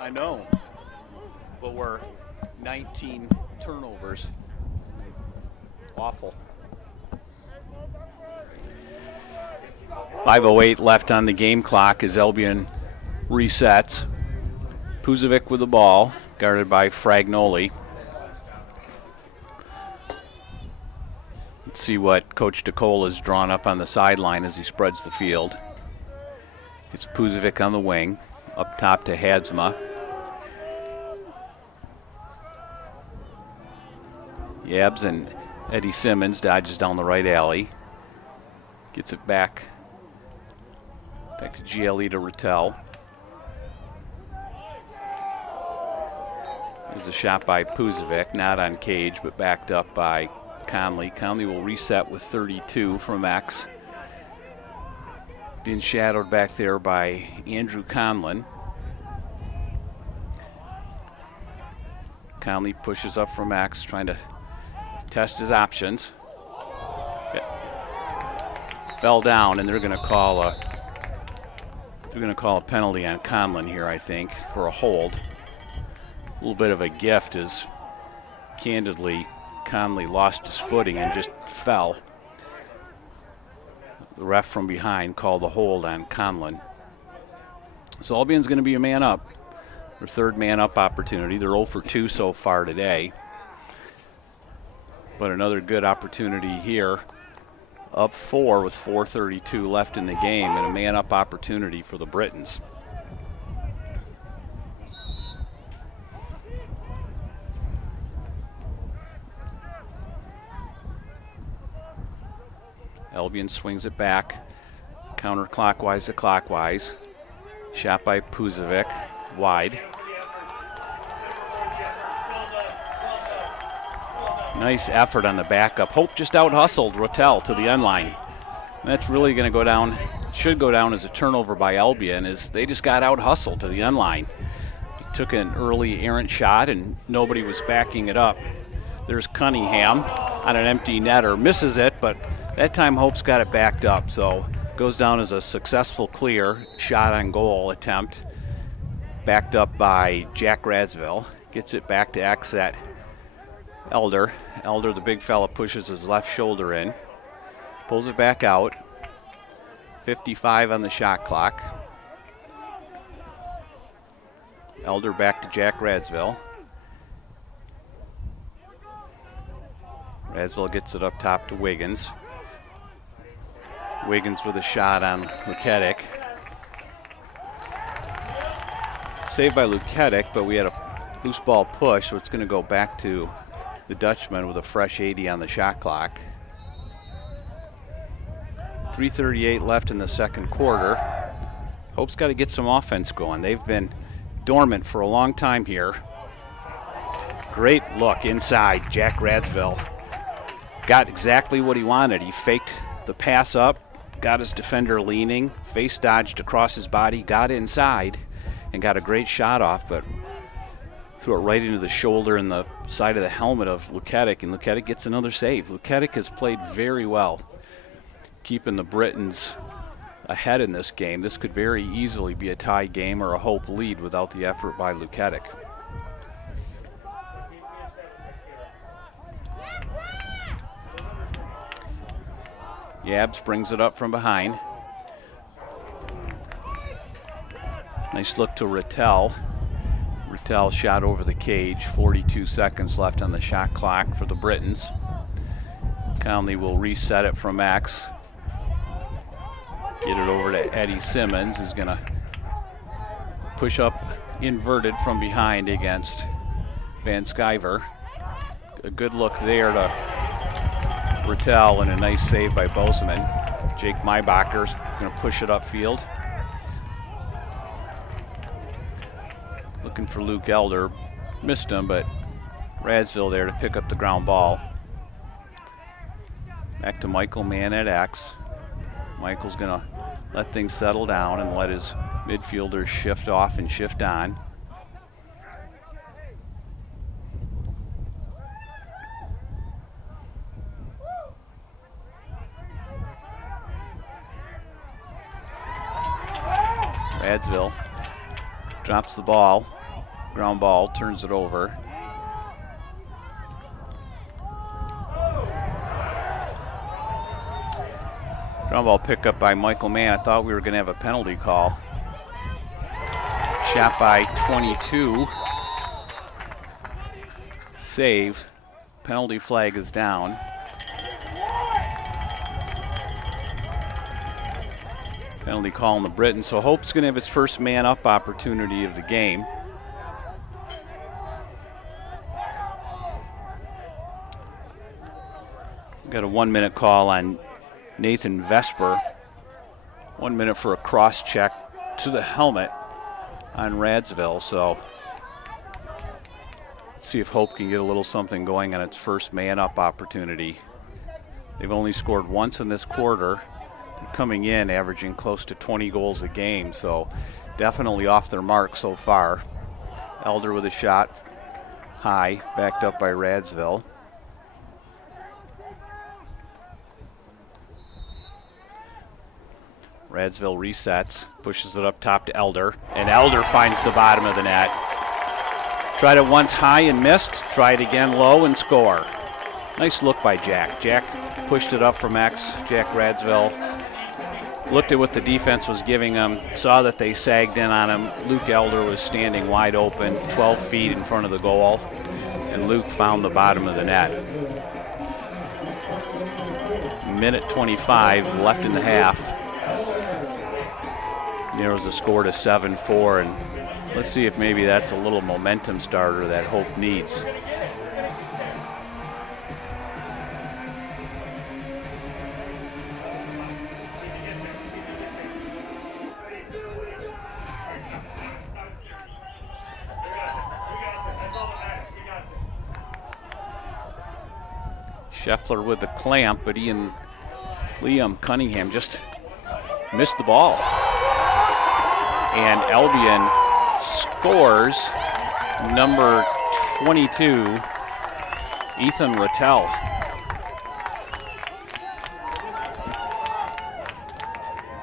I know, but we're 19 turnovers. Awful. 5:08 left on the game clock as Albion resets. Puzovic with the ball, guarded by Fragnoli. Let's see what Coach DeCola has drawn up on the sideline as he spreads the field. It's Puzovic on the wing, up top to Hadsma. Yabs and Eddie Simmons dodges down the right alley. Gets it back to GLE to Rattel. There's a shot by Puzovic, not on Cage, but backed up by Conley. Conley will reset with 32 from X. Being shadowed back there by Andrew Conlon. Conley pushes up from X, trying to test his options. Fell down, and they're going to call a penalty on Conlon here, I think, for a hold. A little bit of a gift as candidly Conley lost his footing and just fell. The ref from behind called a hold on Conlon. So Albion's going to be a man up. Their third man up opportunity. They're 0 for 2 so far today. But another good opportunity here. Up 4 with 4:32 left in the game, and a man up opportunity for the Britons. Albion swings it back, counterclockwise to clockwise. Shot by Puzovic, wide. Nice effort on the backup. Hope just out-hustled Rattel to the end line. And that's really going to go down, should go down as a turnover by Albion, as they just got out-hustled to the end line. He took an early errant shot, and nobody was backing it up. There's Cunningham on an empty netter. Misses it, but that time Hope's got it backed up, so goes down as a successful clear shot on goal attempt. Backed up by Jack Radsville. Gets it back to X at Elder. Elder, the big fella, pushes his left shoulder in. Pulls it back out. 55 on the shot clock. Elder back to Jack Radsville. Radsville gets it up top to Wiggins. Wiggins with a shot on Luketic. Saved by Luketic, but we had a loose ball push, so it's going to go back to the Dutchman with a fresh 80 on the shot clock. 3:38 left in the second quarter. Hope's got to get some offense going. They've been dormant for a long time here. Great look inside. Jack Radsville got exactly what he wanted. He faked the pass up, got his defender leaning, face dodged across his body, got inside, and got a great shot off, but threw it right into the shoulder and the side of the helmet of Luketic, and Luketic gets another save. Luketic has played very well, keeping the Britons ahead in this game. This could very easily be a tie game or a Hope lead without the effort by Luketic. Yabs brings it up from behind. Nice look to Rattel. Rattel shot over the cage. 42 seconds left on the shot clock for the Britons. Conley will reset it from X. Get it over to Eddie Simmons, who's going to push up inverted from behind against Van Sciver. A good look there to Rattel and a nice save by Bozeman. Jake Maybachter's going to push it upfield. Looking for Luke Elder. Missed him, but Radsville there to pick up the ground ball. Back to Michael Mann at X. Michael's going to let things settle down and let his midfielders shift off and shift on. Radsville drops the ball, ground ball, turns it over. Ground ball pickup by Michael Mann. I thought we were going to have a penalty call. Shot by 22. Save. Penalty flag is down. Penalty call on the Britons. So Hope's going to have its first man-up opportunity of the game. Got a 1-minute call on Nathan Vesper. 1 minute for a cross check to the helmet on Radsville. So let's see if Hope can get a little something going on its first man-up opportunity. They've only scored once in this quarter, coming in averaging close to 20 goals a game, so definitely off their mark so far. Elder with a shot high, backed up by Radsville. Radsville resets, pushes it up top to Elder, and Elder finds the bottom of the net. Tried it once high and missed, try it again low and score. Nice look by Jack. Jack pushed it up from X. Jack Radsville looked at what the defense was giving him, saw that they sagged in on him. Luke Elder was standing wide open, 12 feet in front of the goal, and Luke found the bottom of the net. Minute 25 left in the half. Narrows the score to 7-4, and let's see if maybe that's a little momentum starter that Hope needs. Scheffler with the clamp, but Liam Cunningham just missed the ball. And Albion scores. Number 22, Ethan Rattel.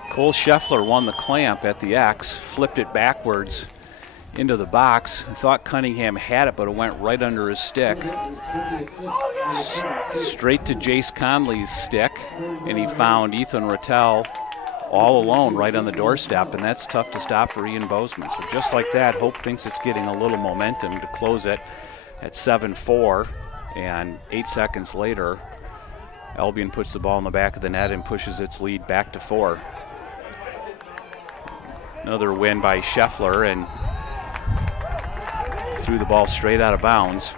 Cole Scheffler won the clamp at the X, flipped it backwards into the box. I thought Cunningham had it, but it went right under his stick. Straight to Jace Conley's stick, and he found Ethan Rattel all alone right on the doorstep, and that's tough to stop for Ian Bozeman. So just like that, Hope thinks it's getting a little momentum to close it at 7-4, and 8 seconds later, Albion puts the ball in the back of the net and pushes its lead back to 4. Another win by Scheffler, and threw the ball straight out of bounds.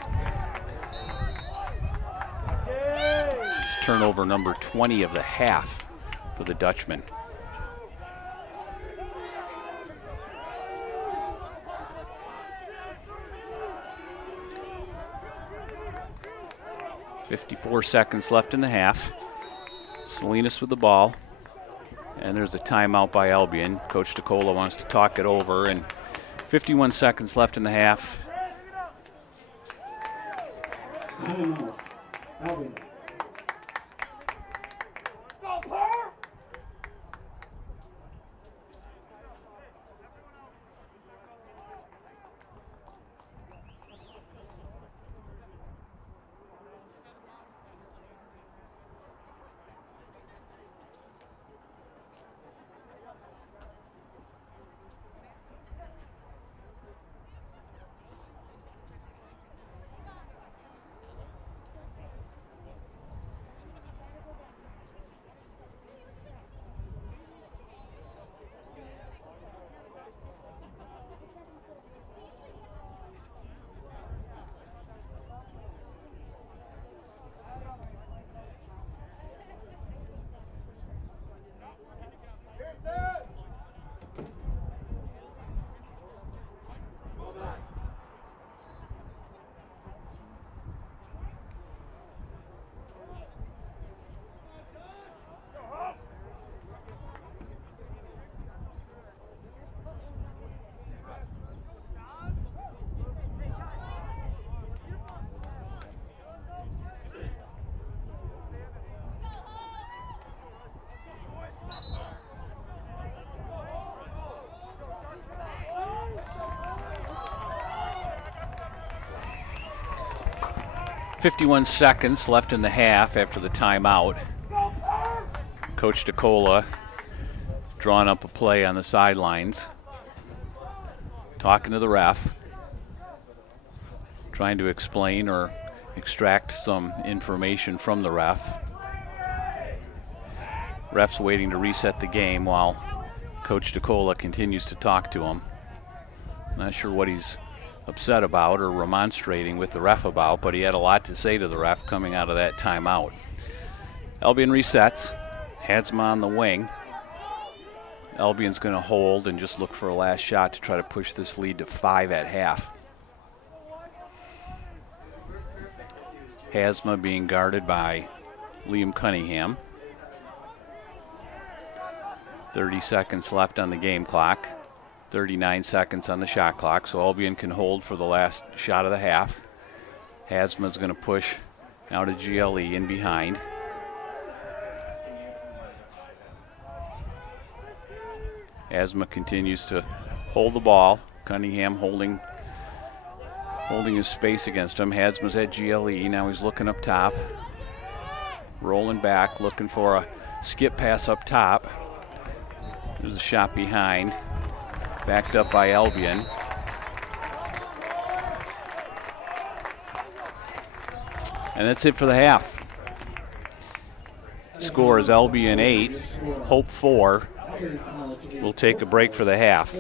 It's turnover number 20 of the half for the Dutchman. .54 seconds left in the half. Salinas with the ball. And there's a timeout by Albion. Coach DeCola wants to talk it over, and 51 seconds left in the half. Timeout. Albion. Go, Pearl! 51 seconds left in the half after the timeout. Coach DeCola drawing up a play on the sidelines, talking to the ref, trying to explain or extract some information from the ref. Ref's waiting to reset the game while Coach DeCola continues to talk to him. Not sure what he's upset about or remonstrating with the ref about, but he had a lot to say to the ref coming out of that timeout. Albion resets. Hadsma on the wing. Albion's going to hold and just look for a last shot to try to push this lead to 5 at half. Hadsma being guarded by Liam Cunningham. 30 seconds left on the game clock. 39 seconds on the shot clock, so Albion can hold for the last shot of the half. Hadsma's going to push now to GLE in behind. Hadsma continues to hold the ball. Cunningham holding his space against him. Hadsma's at GLE. Now he's looking up top. Rolling back, looking for a skip pass up top. There's a shot behind. Backed up by Albion. And that's it for the half. Score is Albion 8, Hope 4. We'll take a break for the half.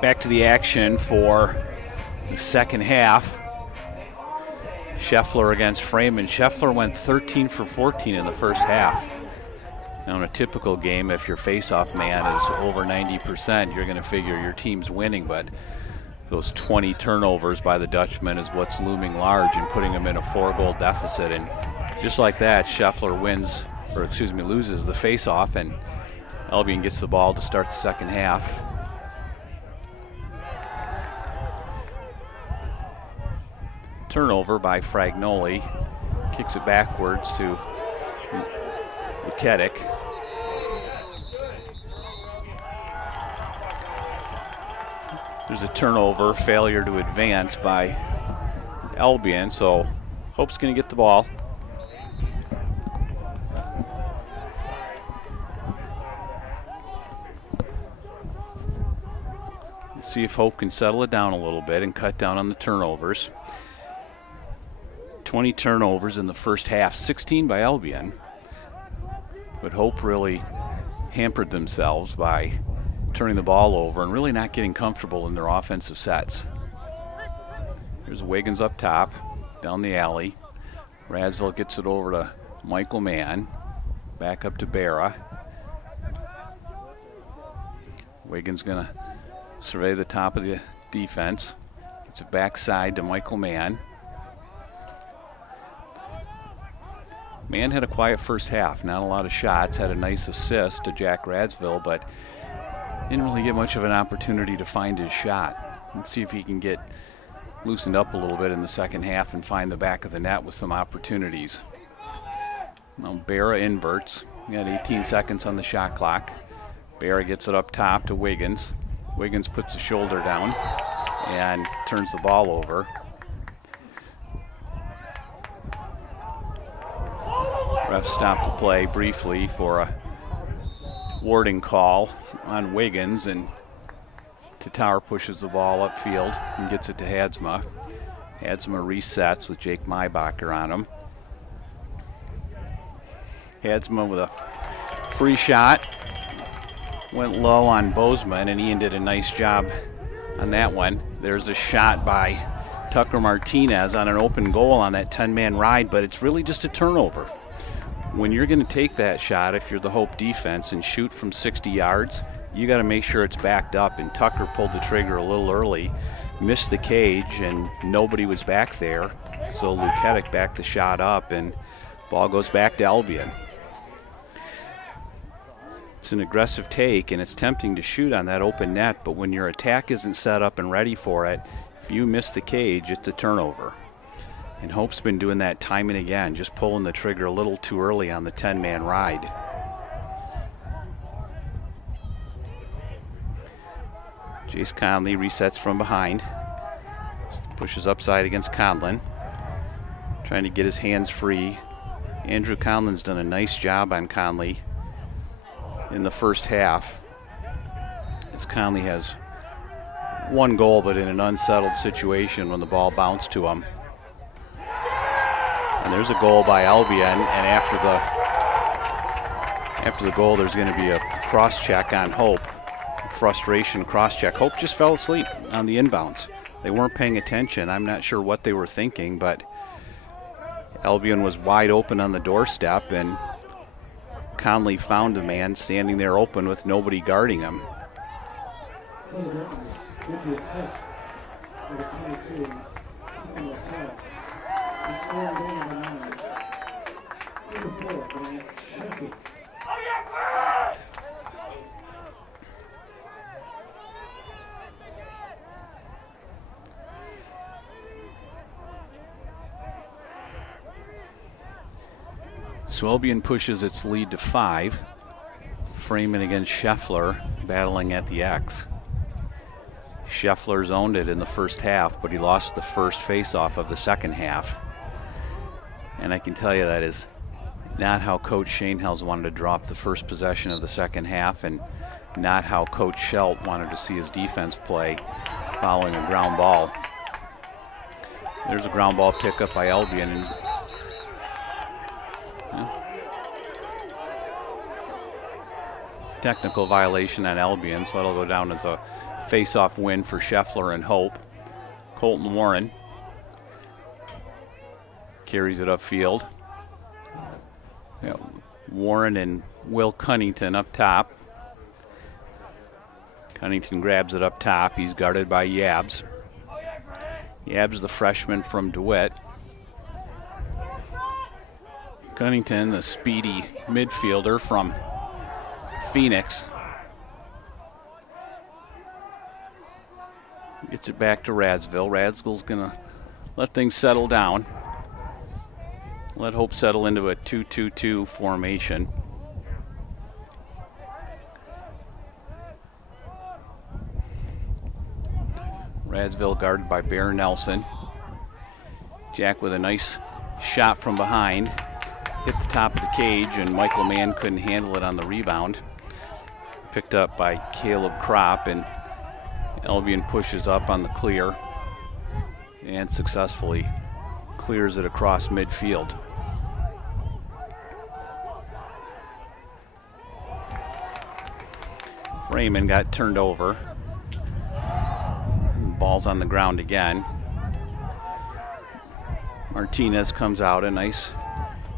Back to the action for the second half. Scheffler against Freeman. Scheffler went 13 for 14 in the first half. Now in a typical game, if your face-off man is over 90%, you're going to figure your team's winning, but those 20 turnovers by the Dutchman is what's looming large and putting them in a 4-goal deficit. And just like that, Scheffler loses the face-off, and Albion gets the ball to start the second half. Turnover by Fragnoli. Kicks it backwards to Luketic. There's a turnover, failure to advance by Albion, so Hope's going to get the ball. Let's see if Hope can settle it down a little bit and cut down on the turnovers. 20 turnovers in the first half, 16 by Albion. But Hope really hampered themselves by turning the ball over and really not getting comfortable in their offensive sets. Here's Wiggins up top, down the alley. Rasville gets it over to Michael Mann. Back up to Barra. Wiggins gonna survey the top of the defense. Gets it backside to Michael Mann. Mann had a quiet first half, not a lot of shots, had a nice assist to Jack Radsville, but didn't really get much of an opportunity to find his shot. Let's see if he can get loosened up a little bit in the second half and find the back of the net with some opportunities. Now Barra inverts. He got 18 seconds on the shot clock. Barra gets it up top to Wiggins. Wiggins puts the shoulder down and turns the ball over. Ref stopped the play briefly for a warding call on Wiggins, and Tatar pushes the ball upfield and gets it to Hadsma. Hadsma resets with Jake Maybacher on him. Hadsma with a free shot. went low on Bozeman, and Ian did a nice job on that one. There's a shot by Tucker Martinez on an open goal on that 10-man ride, but it's really just a turnover. When you're going to take that shot, if you're the Hope defense, and shoot from 60 yards, you got to make sure it's backed up, and Tucker pulled the trigger a little early, missed the cage, and nobody was back there, so Luketic backed the shot up, and ball goes back to Albion. It's an aggressive take, and it's tempting to shoot on that open net, but when your attack isn't set up and ready for it, if you miss the cage, it's a turnover. And Hope's been doing that time and again, just pulling the trigger a little too early on the 10-man ride. Jace Conley resets from behind. Pushes upside against Conlon. Trying to get his hands free. Andrew Conlon's done a nice job on Conley in the first half. As Conley has one goal, but in an unsettled situation when the ball bounced to him. And there's a goal by Albion, and after the goal, there's going to be a cross-check on Hope. Frustration cross-check. Hope just fell asleep on the inbounds. They weren't paying attention. I'm not sure what they were thinking, but Albion was wide open on the doorstep, and Conley found a man standing there open with nobody guarding him. So Albion pushes its lead to 5. Freeman against Scheffler, battling at the X. Scheffler's owned it in the first half, but he lost the first face-off of the second half. And I can tell you that is not how Coach Schoenhels wanted to drop the first possession of the second half, and not how Coach Schelt wanted to see his defense play following a ground ball. There's a ground ball pickup by Albion, and technical violation on Albion, so that'll go down as a face-off win for Scheffler and Hope. Colton Warren carries it upfield. Yeah, Warren and Will Cunnington up top. Cunnington grabs it up top. He's guarded by Yabs. Yabs, the freshman from DeWitt. Cunnington, the speedy midfielder from Phoenix. Gets it back to Radsville. Radsville's gonna let things settle down. Let Hope settle into a 2-2-2 formation. Radsville guarded by Bear Nelson. Jack with a nice shot from behind. Hit the top of the cage, and Michael Mann couldn't handle it on the rebound. Picked up by Caleb Kropp, and Albion pushes up on the clear and successfully clears it across midfield. Freeman got turned over. Ball's on the ground again. Martinez comes out, a nice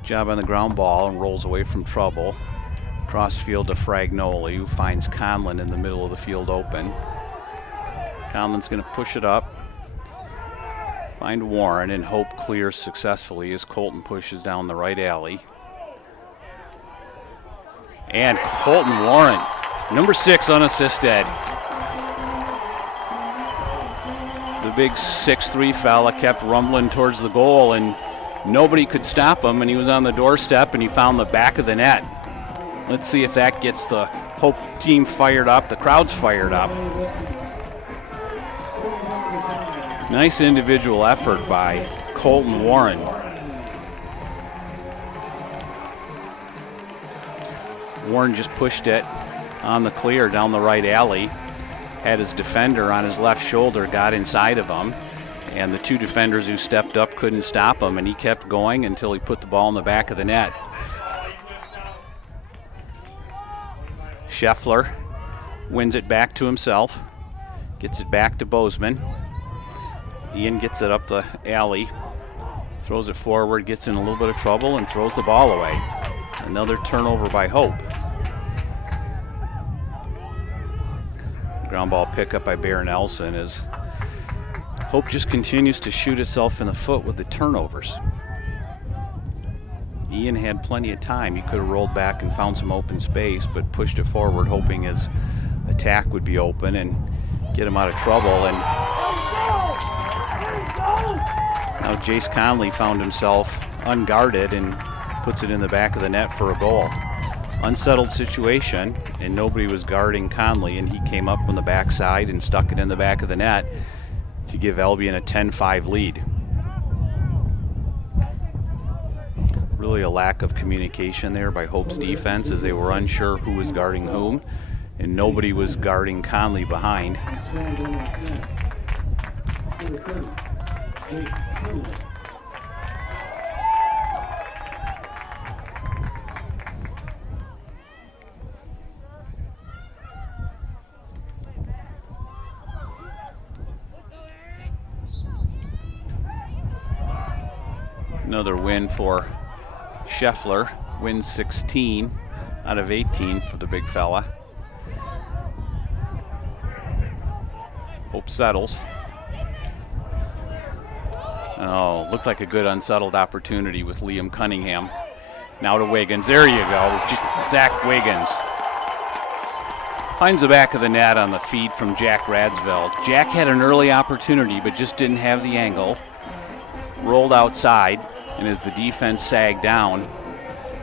job on the ground ball, and rolls away from trouble. Cross field to Fragnoli, who finds Conlon in the middle of the field open. Conlon's going to push it up, find Warren, and Hope clears successfully as Colton pushes down the right alley. And Colton Warren, number 6, unassisted. The big 6'3" fella kept rumbling towards the goal, and nobody could stop him, and he was on the doorstep, and he found the back of the net. Let's see if that gets the Hope team fired up. The crowd's fired up. Nice individual effort by Colton Warren. Warren just pushed it on the clear down the right alley. Had his defender on his left shoulder, got inside of him, and the 2 defenders who stepped up couldn't stop him, and he kept going until he put the ball in the back of the net. Scheffler wins it back to himself, gets it back to Bozeman. Ian gets it up the alley, throws it forward, gets in a little bit of trouble, and throws the ball away. Another turnover by Hope. Ground ball pickup by Bear Nelson as Hope just continues to shoot itself in the foot with the turnovers. Ian had plenty of time. He could have rolled back and found some open space, but pushed it forward, hoping his attack would be open and get him out of trouble. And now Jace Conley found himself unguarded and puts it in the back of the net for a goal. Unsettled situation, and nobody was guarding Conley, and he came up from the backside and stuck it in the back of the net to give Albion a 10-5 lead. Really a lack of communication there by Hope's defense as they were unsure who was guarding whom, and nobody was guarding Conley behind. Another win for Scheffler, wins 16 out of 18 for the big fella. Hope settles. Oh, looked like a good unsettled opportunity with Liam Cunningham. Now to Wiggins. There you go. Zach Wiggins finds the back of the net on the feed from Jack Radsville. Jack had an early opportunity but just didn't have the angle. Rolled outside, and as the defense sagged down,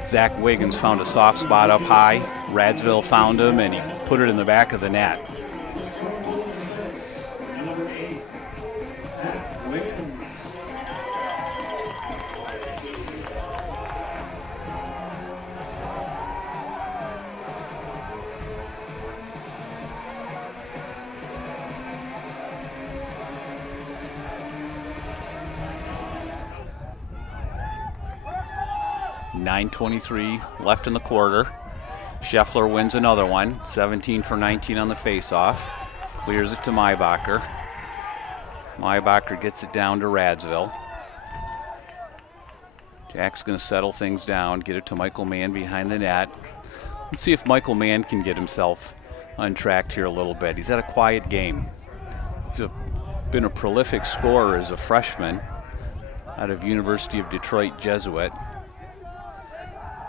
Zach Wiggins found a soft spot up high. Radsville found him, and he put it in the back of the net. Number 8, Zach Wiggins. .923 left in the quarter. Scheffler wins another one, 17 for 19 on the faceoff. Clears it to Maybacher. Maybacher gets it down to Radsville. Jack's going to settle things down, get it to Michael Mann behind the net. Let's see if Michael Mann can get himself untracked here a little bit. He's had a quiet game. He's been a prolific scorer as a freshman out of University of Detroit Jesuit.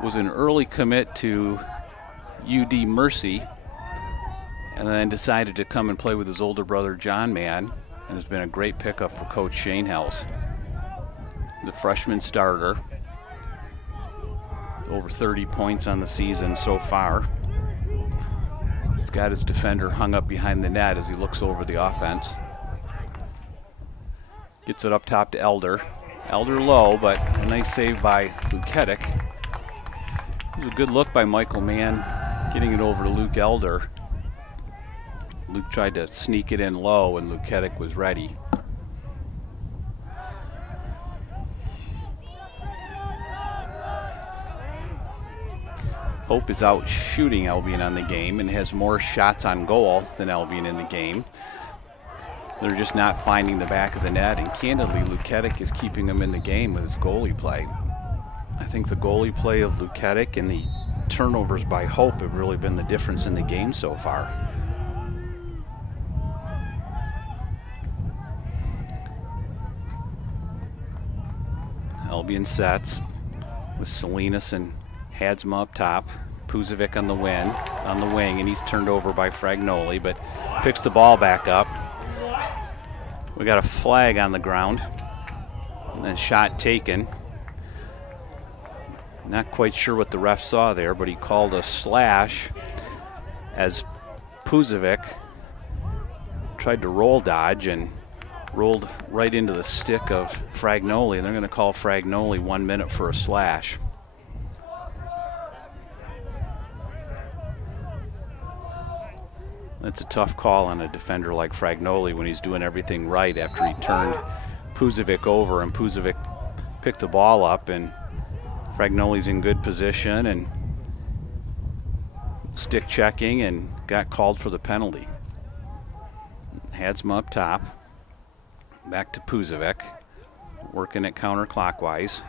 Was an early commit to UD Mercy, and then decided to come and play with his older brother John Mann, and has been a great pickup for Coach Shane House. The freshman starter, over 30 points on the season so far. He's got his defender hung up behind the net as he looks over the offense. Gets it up top to Elder. Elder low, but a nice save by Luketic. It was a good look by Michael Mann, getting it over to Luke Elder. Luke tried to sneak it in low, and Luketic was ready. Hope is out shooting Albion on the game and has more shots on goal than Albion in the game. They're just not finding the back of the net, and candidly, Luketic is keeping them in the game with his goalie play. I think the goalie play of Luketic and the turnovers by Hope have really been the difference in the game so far. Albion sets with Salinas and Hadsma up top. Puzovic on the wing, and he's turned over by Fragnoli, but picks the ball back up. We got a flag on the ground, and then shot taken. Not quite sure what the ref saw there, but he called a slash as Puzovic tried to roll dodge and rolled right into the stick of Fragnoli, and they're going to call Fragnoli 1 minute for a slash. That's a tough call on a defender like Fragnoli when he's doing everything right after he turned Puzovic over, and Puzovic picked the ball up, and Fragnoli's in good position and stick checking and got called for the penalty. Hadsma up top. Back to Puzovic. Working it counterclockwise.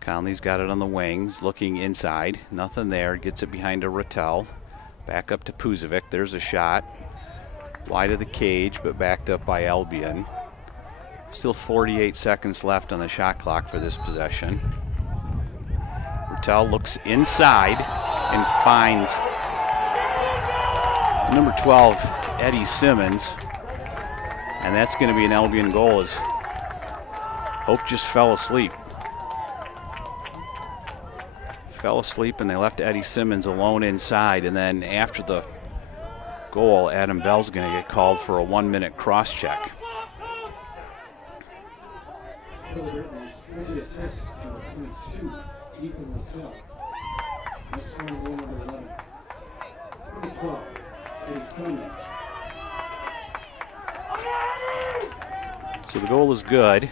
Conley's got it on the wings, looking inside. Nothing there. Gets it behind a Rattel. Back up to Puzovic. There's a shot. Wide of the cage, but backed up by Albion. Still 48 seconds left on the shot clock for this possession. Rattel looks inside and finds number 12, Eddie Simmons. And that's going to be an Albion goal as Hope just fell asleep. Fell asleep and they left Eddie Simmons alone inside. And then after the goal, Adam Bell's going to get called for a 1-minute cross check. So the goal is good.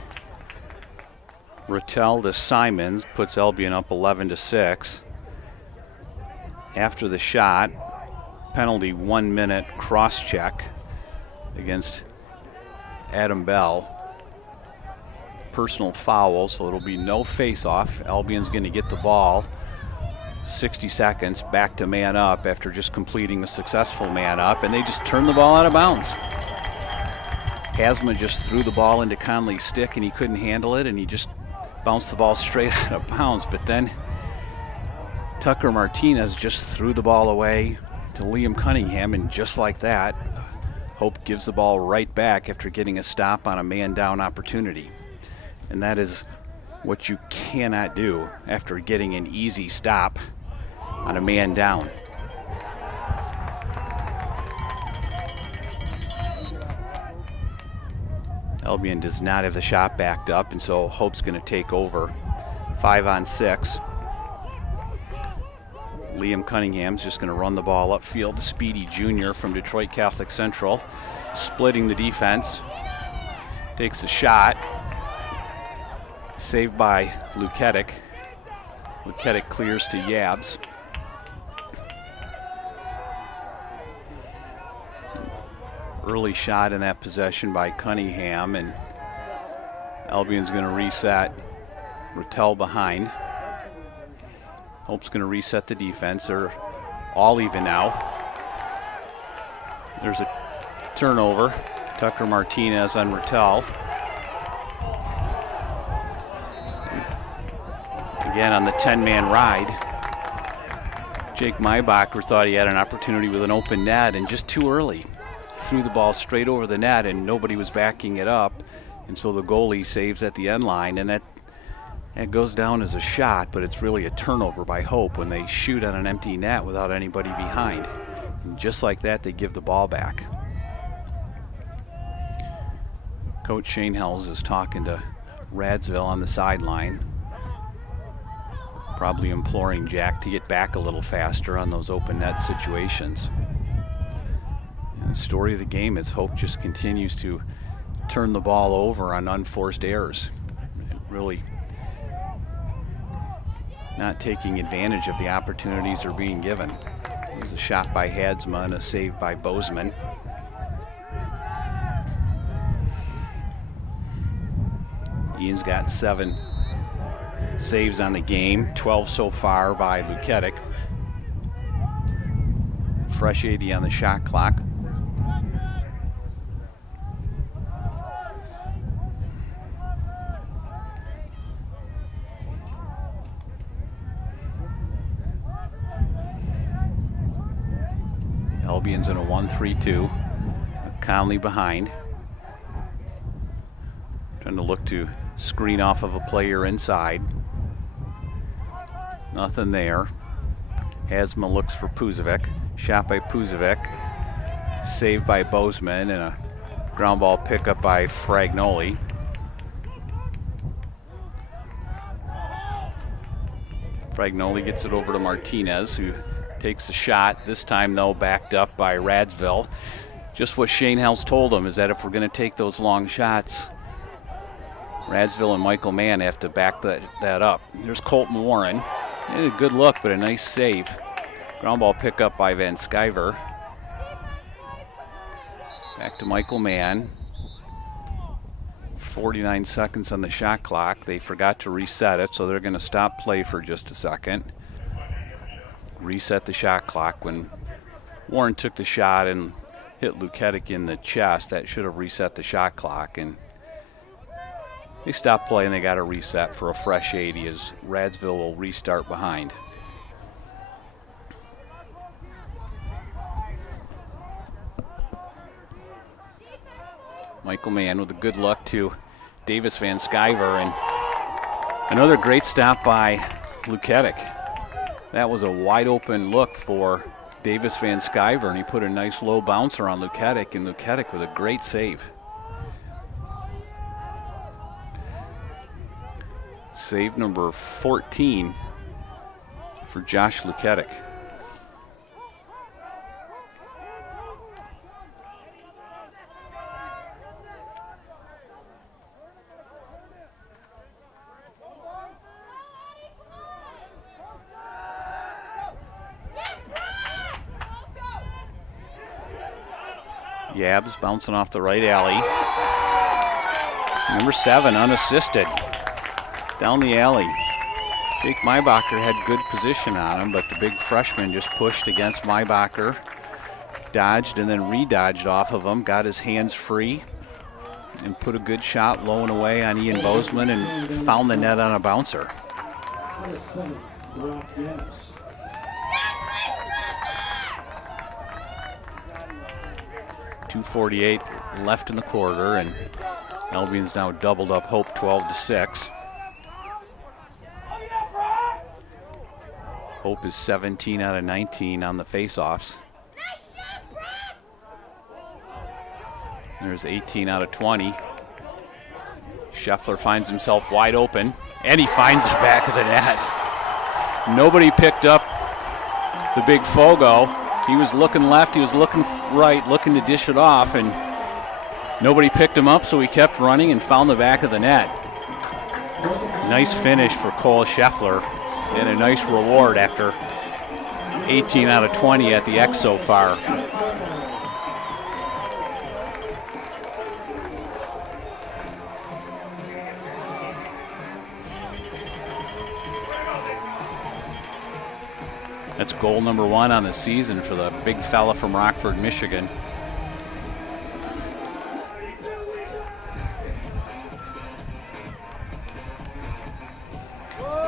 Rattel to Simons puts Albion up 11-6. After the shot, penalty 1-minute cross check against Adam Bell. Personal foul, so it'll be no face-off. Albion's going to get the ball. 60 seconds, back to man up after just completing a successful man up, and they just turn the ball out of bounds. Hadsma just threw the ball into Conley's stick and he couldn't handle it, and he just bounced the ball straight out of bounds. But then Tucker Martinez just threw the ball away to Liam Cunningham, and just like that, Hope gives the ball right back after getting a stop on a man-down opportunity. And that is what you cannot do after getting an easy stop on a man down. Albion does not have the shot backed up, and so Hope's going to take over. 5-on-6. Liam Cunningham's just going to run the ball upfield to Speedy Jr. from Detroit Catholic Central, splitting the defense. Takes a shot. Saved by Luketic. Luketic clears to Yabs. Early shot in that possession by Cunningham, and Albion's going to reset. Rattel behind. Hope's going to reset the defense. They're all even now. There's a turnover. Tucker Martinez on Rattel. Again on the 10-man ride. Jake Maybacher thought he had an opportunity with an open net, and just too early. Threw the ball straight over the net and nobody was backing it up, and so the goalie saves at the end line, and that goes down as a shot, but it's really a turnover by Hope when they shoot on an empty net without anybody behind. And just like that, they give the ball back. Coach Shane Hells is talking to Radsville on the sideline, probably imploring Jack to get back a little faster on those open net situations. The story of the game is Hope just continues to turn the ball over on unforced errors. Really not taking advantage of the opportunities they're being given. It was a shot by Hadsma and a save by Bozeman. Ian's got 7 saves on the game, 12 so far by Luketic. Fresh 80 on the shot clock. Albion's in a 1-3-2. Conley behind. Trying to look to screen off of a player inside. Nothing there. Hadsma looks for Puzovic. Shot by Puzovic. Saved by Bozeman, and a ground ball pickup by Fragnoli. Fragnoli gets it over to Martinez, who takes a shot, this time though backed up by Radsville. Just what Shane Hells told him is that if we're going to take those long shots, Radsville and Michael Mann have to back that up. There's Colton Warren. A good look, but a nice save. Ground ball pickup by Van Sciver. Back to Michael Mann. 49 seconds on the shot clock. They forgot to reset it, so they're going to stop play for just a second. Reset the shot clock. When Warren took the shot and hit Luketic in the chest, that should have reset the shot clock. And they stopped play and they got a reset for a fresh 80 as Radsville will restart behind. Michael Mann with a good look to Davis Van Sciver, and another great stop by Luketic. That was a wide open look for Davis Van Sciver, and he put a nice low bouncer on Luketic, and Luketic with a great save. Save number 14 for Josh Luketic. Yabs bouncing off the right alley. Number 7 unassisted. Down the alley. Jake Maybacher had good position on him, but the big freshman just pushed against Maybacher. Dodged and then re-dodged off of him. Got his hands free and put a good shot low and away on Ian Bozeman and found the net on a bouncer. 2:48 left in the quarter, and Albion's now doubled up Hope 12-6. Hope is 17 out of 19 on the faceoffs. There's 18 out of 20. Scheffler finds himself wide open, and he finds the back of the net. Nobody picked up the big Fogo. He was looking left, he was looking right, looking to dish it off, and nobody picked him up, so he kept running and found the back of the net. Nice finish for Cole Scheffler, and a nice reward after 18 out of 20 at the X so far. That's goal number 1 on the season for the big fella from Rockford, Michigan.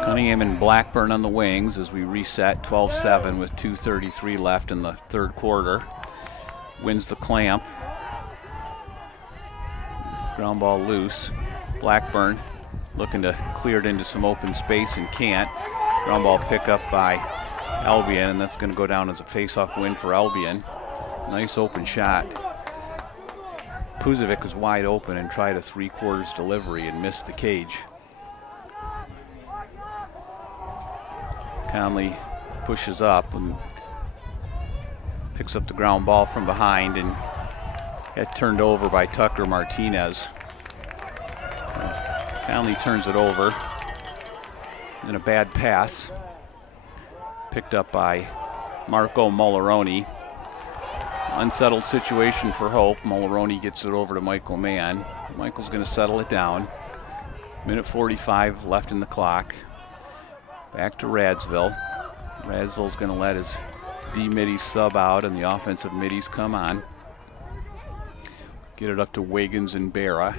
Cunningham and Blackburn on the wings as we reset 12-7 with 2:33 left in the third quarter. Wins the clamp. Ground ball loose. Blackburn looking to clear it into some open space and can't. Ground ball pickup by Albion, and that's going to go down as a face-off win for Albion. Nice open shot. Puzovic was wide open and tried a 3/4 delivery and missed the cage. Conley pushes up and picks up the ground ball from behind and got turned over by Tucker Martinez. Conley turns it over. And a bad pass. Picked up by Marco Molaroni. Unsettled situation for Hope. Molaroni gets it over to Michael Mann. Michael's going to settle it down. Minute 45 left in the clock. Back to Radsville. Radsville's going to let his D middies sub out and the offensive middies come on. Get it up to Wiggins and Barra.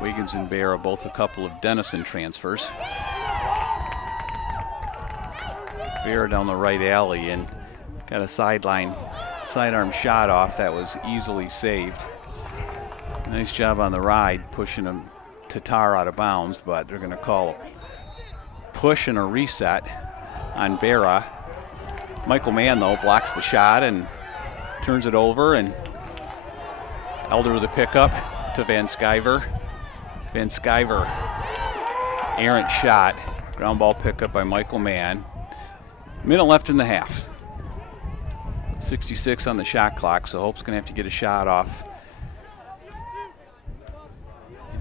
Wiggins and Barra, both a couple of Denison transfers. Barra down the right alley and got a sidearm shot off that was easily saved. Nice job on the ride, pushing him Tatar out of bounds, but they're going to call a push and a reset on Barra. Michael Mann, though, blocks the shot and turns it over, and Elder with a pickup to Van Sciver. Van Sciver, errant shot. Ground ball pickup by Michael Mann. Minute left in the half. 66 on the shot clock, so Hope's going to have to get a shot off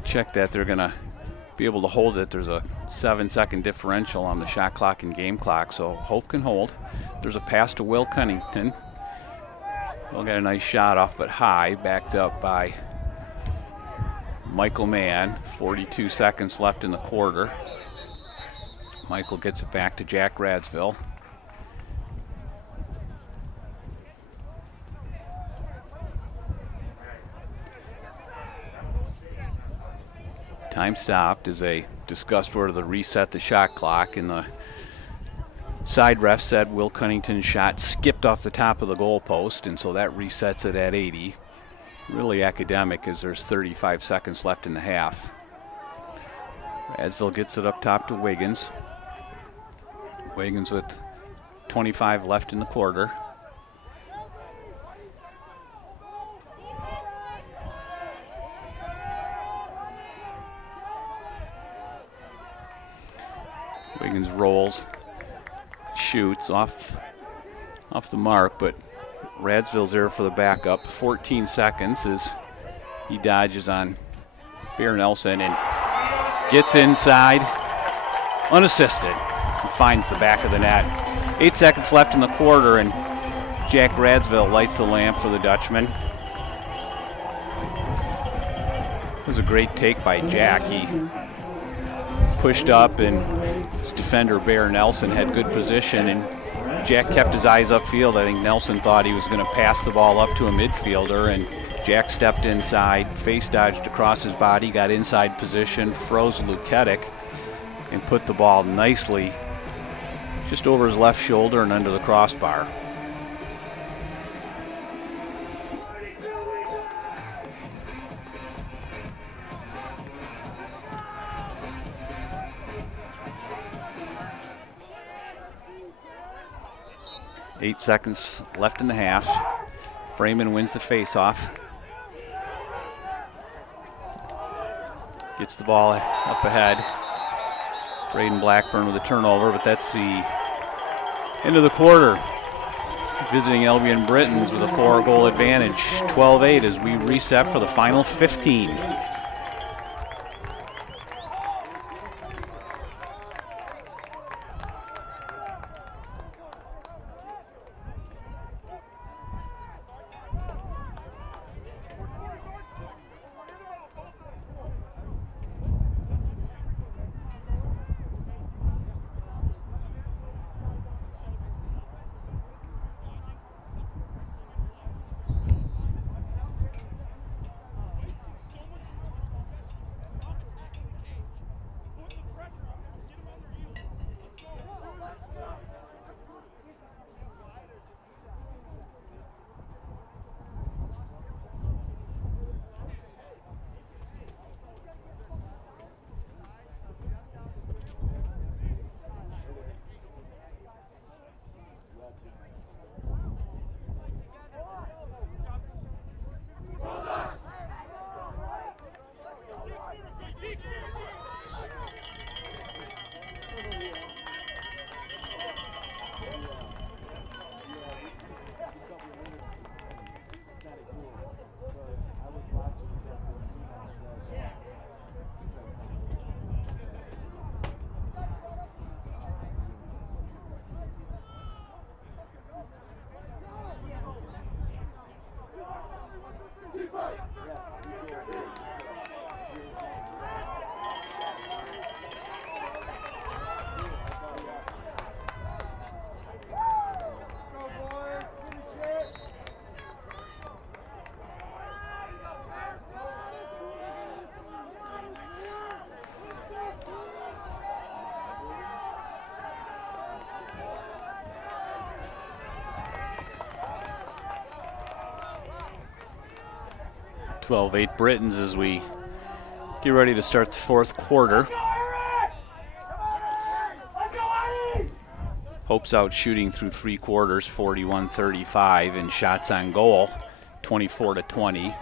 check that they're going to be able to hold it. There's a 7-second differential on the shot clock and game clock, so Hope can hold. There's a pass to Will Cunnington. Will got a nice shot off, but high, backed up by Michael Mann. 42 seconds left in the quarter. Michael gets it back to Jack Radsville. Time stopped as they discussed where to reset the shot clock, and the side ref said Will Cunnington's shot skipped off the top of the goalpost, and so that resets it at 80. Really academic as there's 35 seconds left in the half. Radsville gets it up top to Wiggins. Wiggins with 25 left in the quarter. Wiggins rolls, shoots off the mark, but Radsville's there for the backup. 14 seconds as he dodges on Bear Nelson and gets inside unassisted and finds the back of the net. 8 seconds left in the quarter, and Jack Radsville lights the lamp for the Dutchman. It was a great take by Jack. He pushed up, and his defender Bear Nelson had good position, and Jack kept his eyes upfield. I think Nelson thought he was going to pass the ball up to a midfielder, and Jack stepped inside, face dodged across his body, got inside position, froze Luketic, and put the ball nicely just over his left shoulder and under the crossbar. Eight seconds left in the half. Freeman wins the faceoff. Gets the ball up ahead. Braden Blackburn with a turnover, but that's the end of the quarter. Visiting Albion Britons with a 4-goal advantage. 12-8 as we reset for the final 15. (12-8) Britons as we get ready to start the fourth quarter. Hope's out shooting through 3 quarters, 41-35, and shots on goal, 24-20.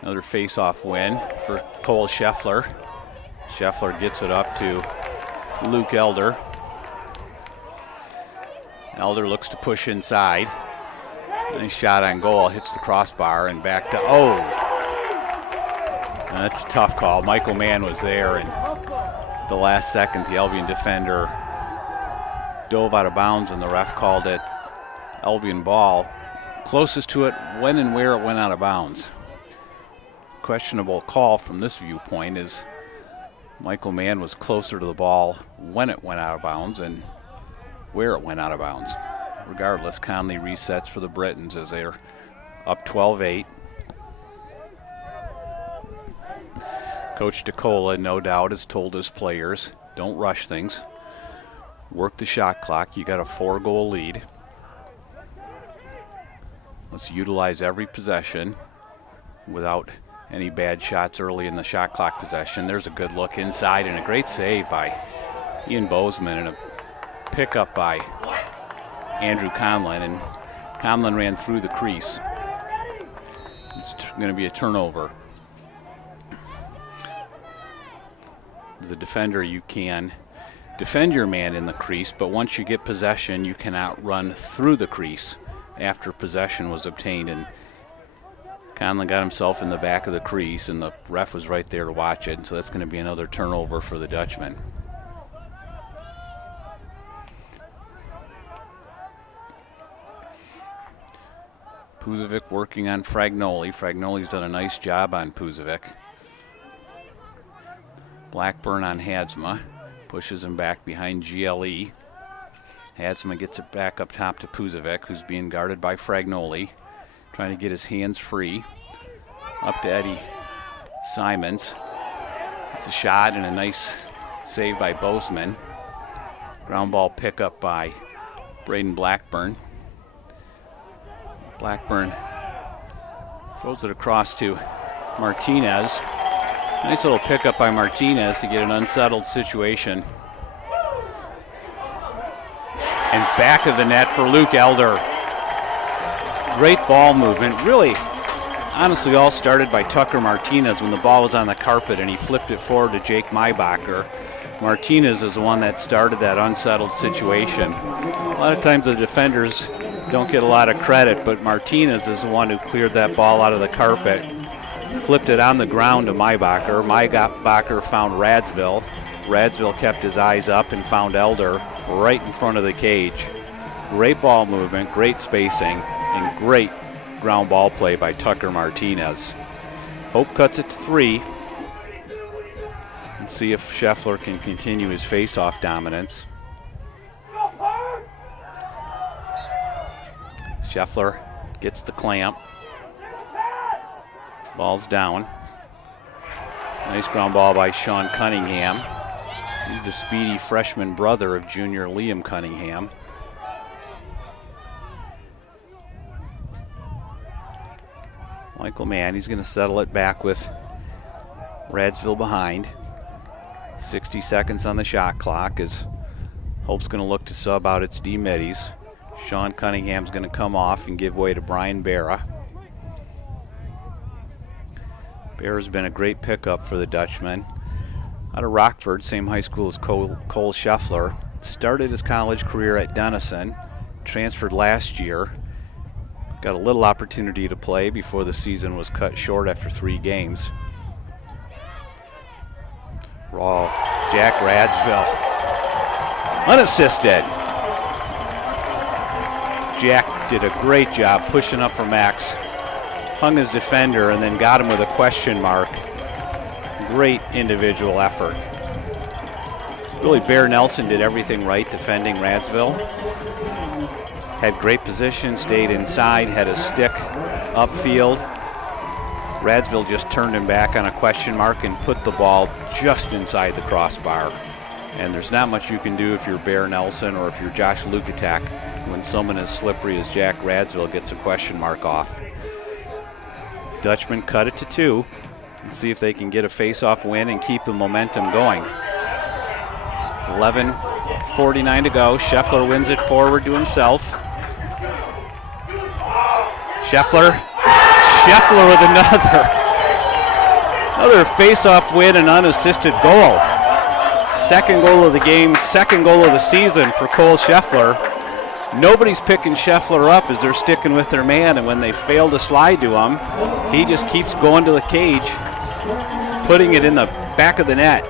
Another face-off win for Cole Scheffler. Scheffler gets it up to Luke Elder. Elder looks to push inside. Nice shot on goal, hits the crossbar and back to That's a tough call. Michael Mann was there, and the last second, the Albion defender dove out of bounds, and the ref called it Albion ball. Closest to it, when and where it went out of bounds. Questionable call from this viewpoint is Michael Mann was closer to the ball when it went out of bounds and where it went out of bounds. Regardless, Conley resets for the Britons as they're up 12-8. Coach DeCola, no doubt, has told his players, don't rush things. Work the shot clock. You got a 4-goal lead. Let's utilize every possession without any bad shots early in the shot clock possession. There's a good look inside and a great save by Ian Bozeman and a pickup by Andrew Conlon. And Conlon ran through the crease. It's going to be a turnover. As a defender, you can defend your man in the crease, but once you get possession, you cannot run through the crease after possession was obtained. And Conlon got himself in the back of the crease, and the ref was right there to watch it, so that's going to be another turnover for the Dutchman. Puzovic working on Fragnoli. Fragnoli's done a nice job on Puzovic. Blackburn on Hadsma. Pushes him back behind GLE. Hadsma gets it back up top to Puzovic, who's being guarded by Fragnoli. Trying to get his hands free. Up to Eddie Simons. It's a shot and a nice save by Bozeman. Ground ball pickup by Braden Blackburn. Blackburn throws it across to Martinez. Nice little pickup by Martinez to get an unsettled situation. And back of the net for Luke Elder. Great ball movement. Really, honestly, all started by Tucker Martinez when the ball was on the carpet and he flipped it forward to Jake Maybacher. Martinez is the one that started that unsettled situation. A lot of times the defenders don't get a lot of credit, but Martinez is the one who cleared that ball out of the carpet, flipped it on the ground to Maybacher. Maybacher found Radsville. Radsville kept his eyes up and found Elder right in front of the cage. Great ball movement, great spacing, and great ground ball play by Tucker Martinez. Hope cuts it to 3. And see if Scheffler can continue his face-off dominance. Scheffler gets the clamp. Ball's down. Nice ground ball by Sean Cunningham. He's a speedy freshman brother of junior Liam Cunningham. Michael Mann, he's going to settle it back with Radsville behind. 60 seconds on the shot clock as Hope's going to look to sub out its D middies. Sean Cunningham's going to come off and give way to Brian Barra. Barra's been a great pickup for the Dutchman. Out of Rockford, same high school as Cole Scheffler. Started his college career at Denison, transferred last year. Got a little opportunity to play before the season was cut short after 3 games. Raw, Jack Radsville, unassisted. Jack did a great job pushing up for Max, hung his defender, and then got him with a question mark. Great individual effort. Really, Bear Nelson did everything right defending Radsville. Had great position, stayed inside, had a stick upfield. Radsville just turned him back on a question mark and put the ball just inside the crossbar. And there's not much you can do if you're Bear Nelson or if you're Josh Lukatak when someone as slippery as Jack Radsville gets a question mark off. Dutchman cut it to 2 and see if they can get a face-off win and keep the momentum going. 11:49 to go. Scheffler wins it forward to himself. Scheffler with another face-off win and unassisted goal. Second goal of the game, second goal of the season for Cole Scheffler. Nobody's picking Scheffler up as they're sticking with their man, and when they fail to slide to him, he just keeps going to the cage putting it in the back of the net.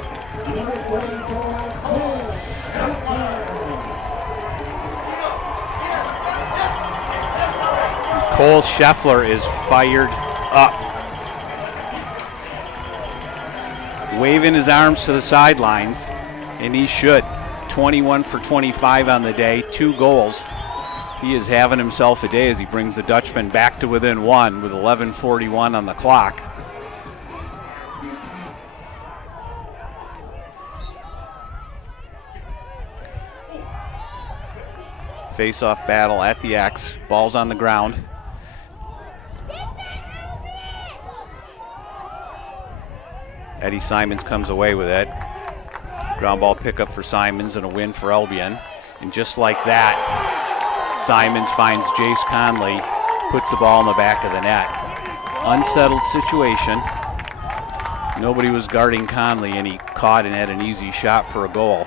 Cole Scheffler is fired up. Waving his arms to the sidelines, and he should. 21 for 25 on the day, 2 goals. He is having himself a day as he brings the Dutchman back to within 1 with 11:41 on the clock. Face-off battle at the X. Ball's on the ground. Eddie Simons comes away with it. Ground ball pickup for Simons and a win for Albion. And just like that, Simons finds Jace Conley, puts the ball in the back of the net. Unsettled situation. Nobody was guarding Conley, and he caught and had an easy shot for a goal.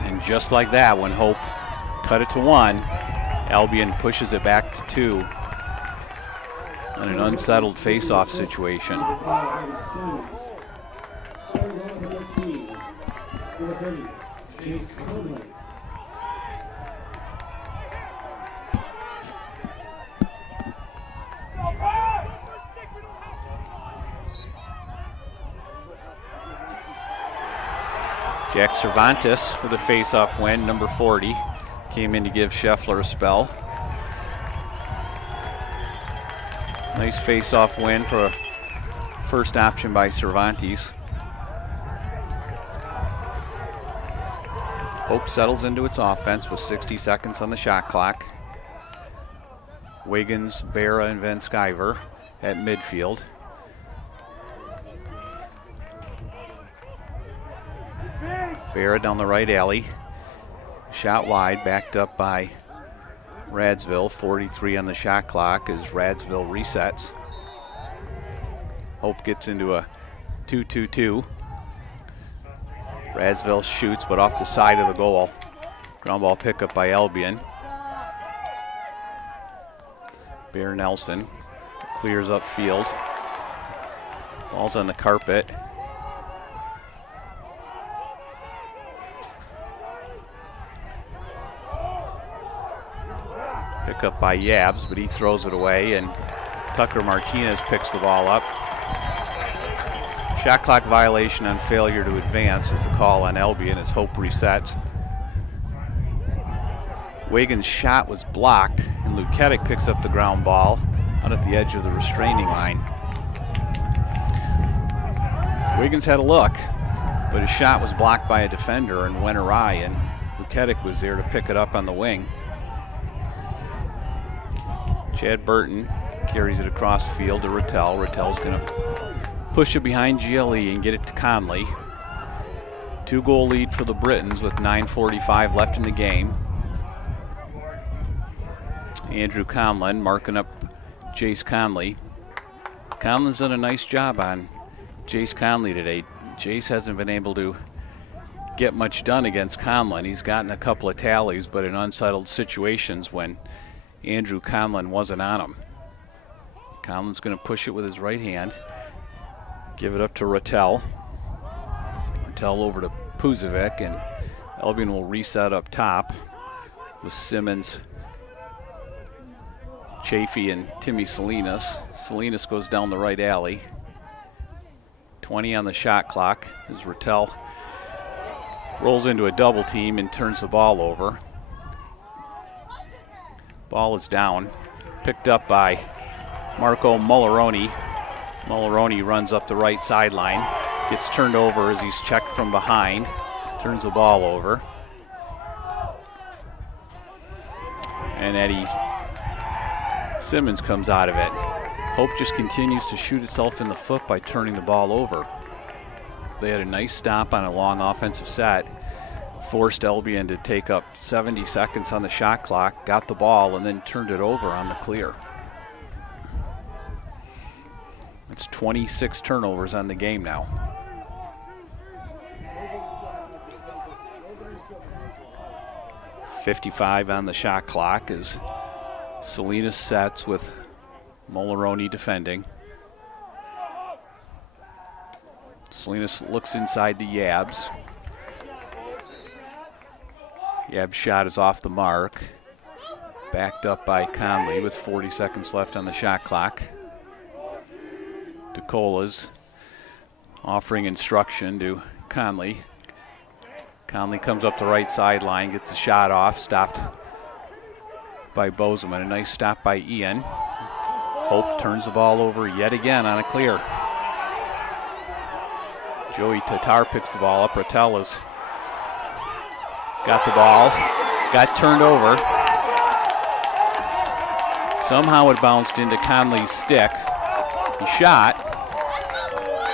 And just like that, when Hope cut it to 1, Albion pushes it back to 2 in an unsettled face-off situation. Jack Cervantes for the face-off win, number 40. Came in to give Scheffler a spell. Nice face-off win for a first option by Cervantes. Hope settles into its offense with 60 seconds on the shot clock. Wiggins, Barra, and Van Sciver at midfield. Barra down the right alley. Shot wide, backed up by Radsville. 43 on the shot clock as Radsville resets. Hope gets into a 2-2-2. Radsville shoots, but off the side of the goal. Ground ball pickup by Albion. Bear Nelson clears upfield. Ball's on the carpet. Pick up by Yabs, but he throws it away, and Tucker Martinez picks the ball up. Shot clock violation on failure to advance is the call on Albion as Hope resets. Wiggins' shot was blocked, and Luketic picks up the ground ball out at the edge of the restraining line. Wiggins had a look, but his shot was blocked by a defender and went awry, and Luketic was there to pick it up on the wing. Chad Burton carries it across the field to Rattel. Rattel's going to push it behind GLE and get it to Conley. 2-goal lead for the Britons with 9:45 left in the game. Andrew Conlon marking up Jace Conley. Conlon's done a nice job on Jace Conley today. Jace hasn't been able to get much done against Conlon. He's gotten a couple of tallies, but in unsettled situations when Andrew Conlon wasn't on him. Conlon's going to push it with his right hand. Give it up to Rattel. Rattel over to Puzovic, and Albion will reset up top with Simmons, Chafee, and Timmy Salinas. Salinas goes down the right alley. 20 on the shot clock as Rattel rolls into a double team and turns the ball over. Ball is down, picked up by Marco Mulleroni. Mulleroni runs up the right sideline, gets turned over as he's checked from behind, turns the ball over. And Eddie Simmons comes out of it. Hope just continues to shoot itself in the foot by turning the ball over. They had a nice stop on a long offensive set, forced Albion to take up 70 seconds on the shot clock, got the ball, and then turned it over on the clear. It's 26 turnovers on the game now. .55 on the shot clock as Salinas sets with Mulleroni defending. Salinas looks inside to Yabs. Yab's shot is off the mark. Backed up by Conley with 40 seconds left on the shot clock. DeCola's offering instruction to Conley. Conley comes up the right sideline, gets the shot off, stopped by Bozeman. A nice stop by Ian. Hope turns the ball over yet again on a clear. Joey Tatar picks the ball up. Ratella's got the ball, got turned over. Somehow it bounced into Conley's stick. He shot.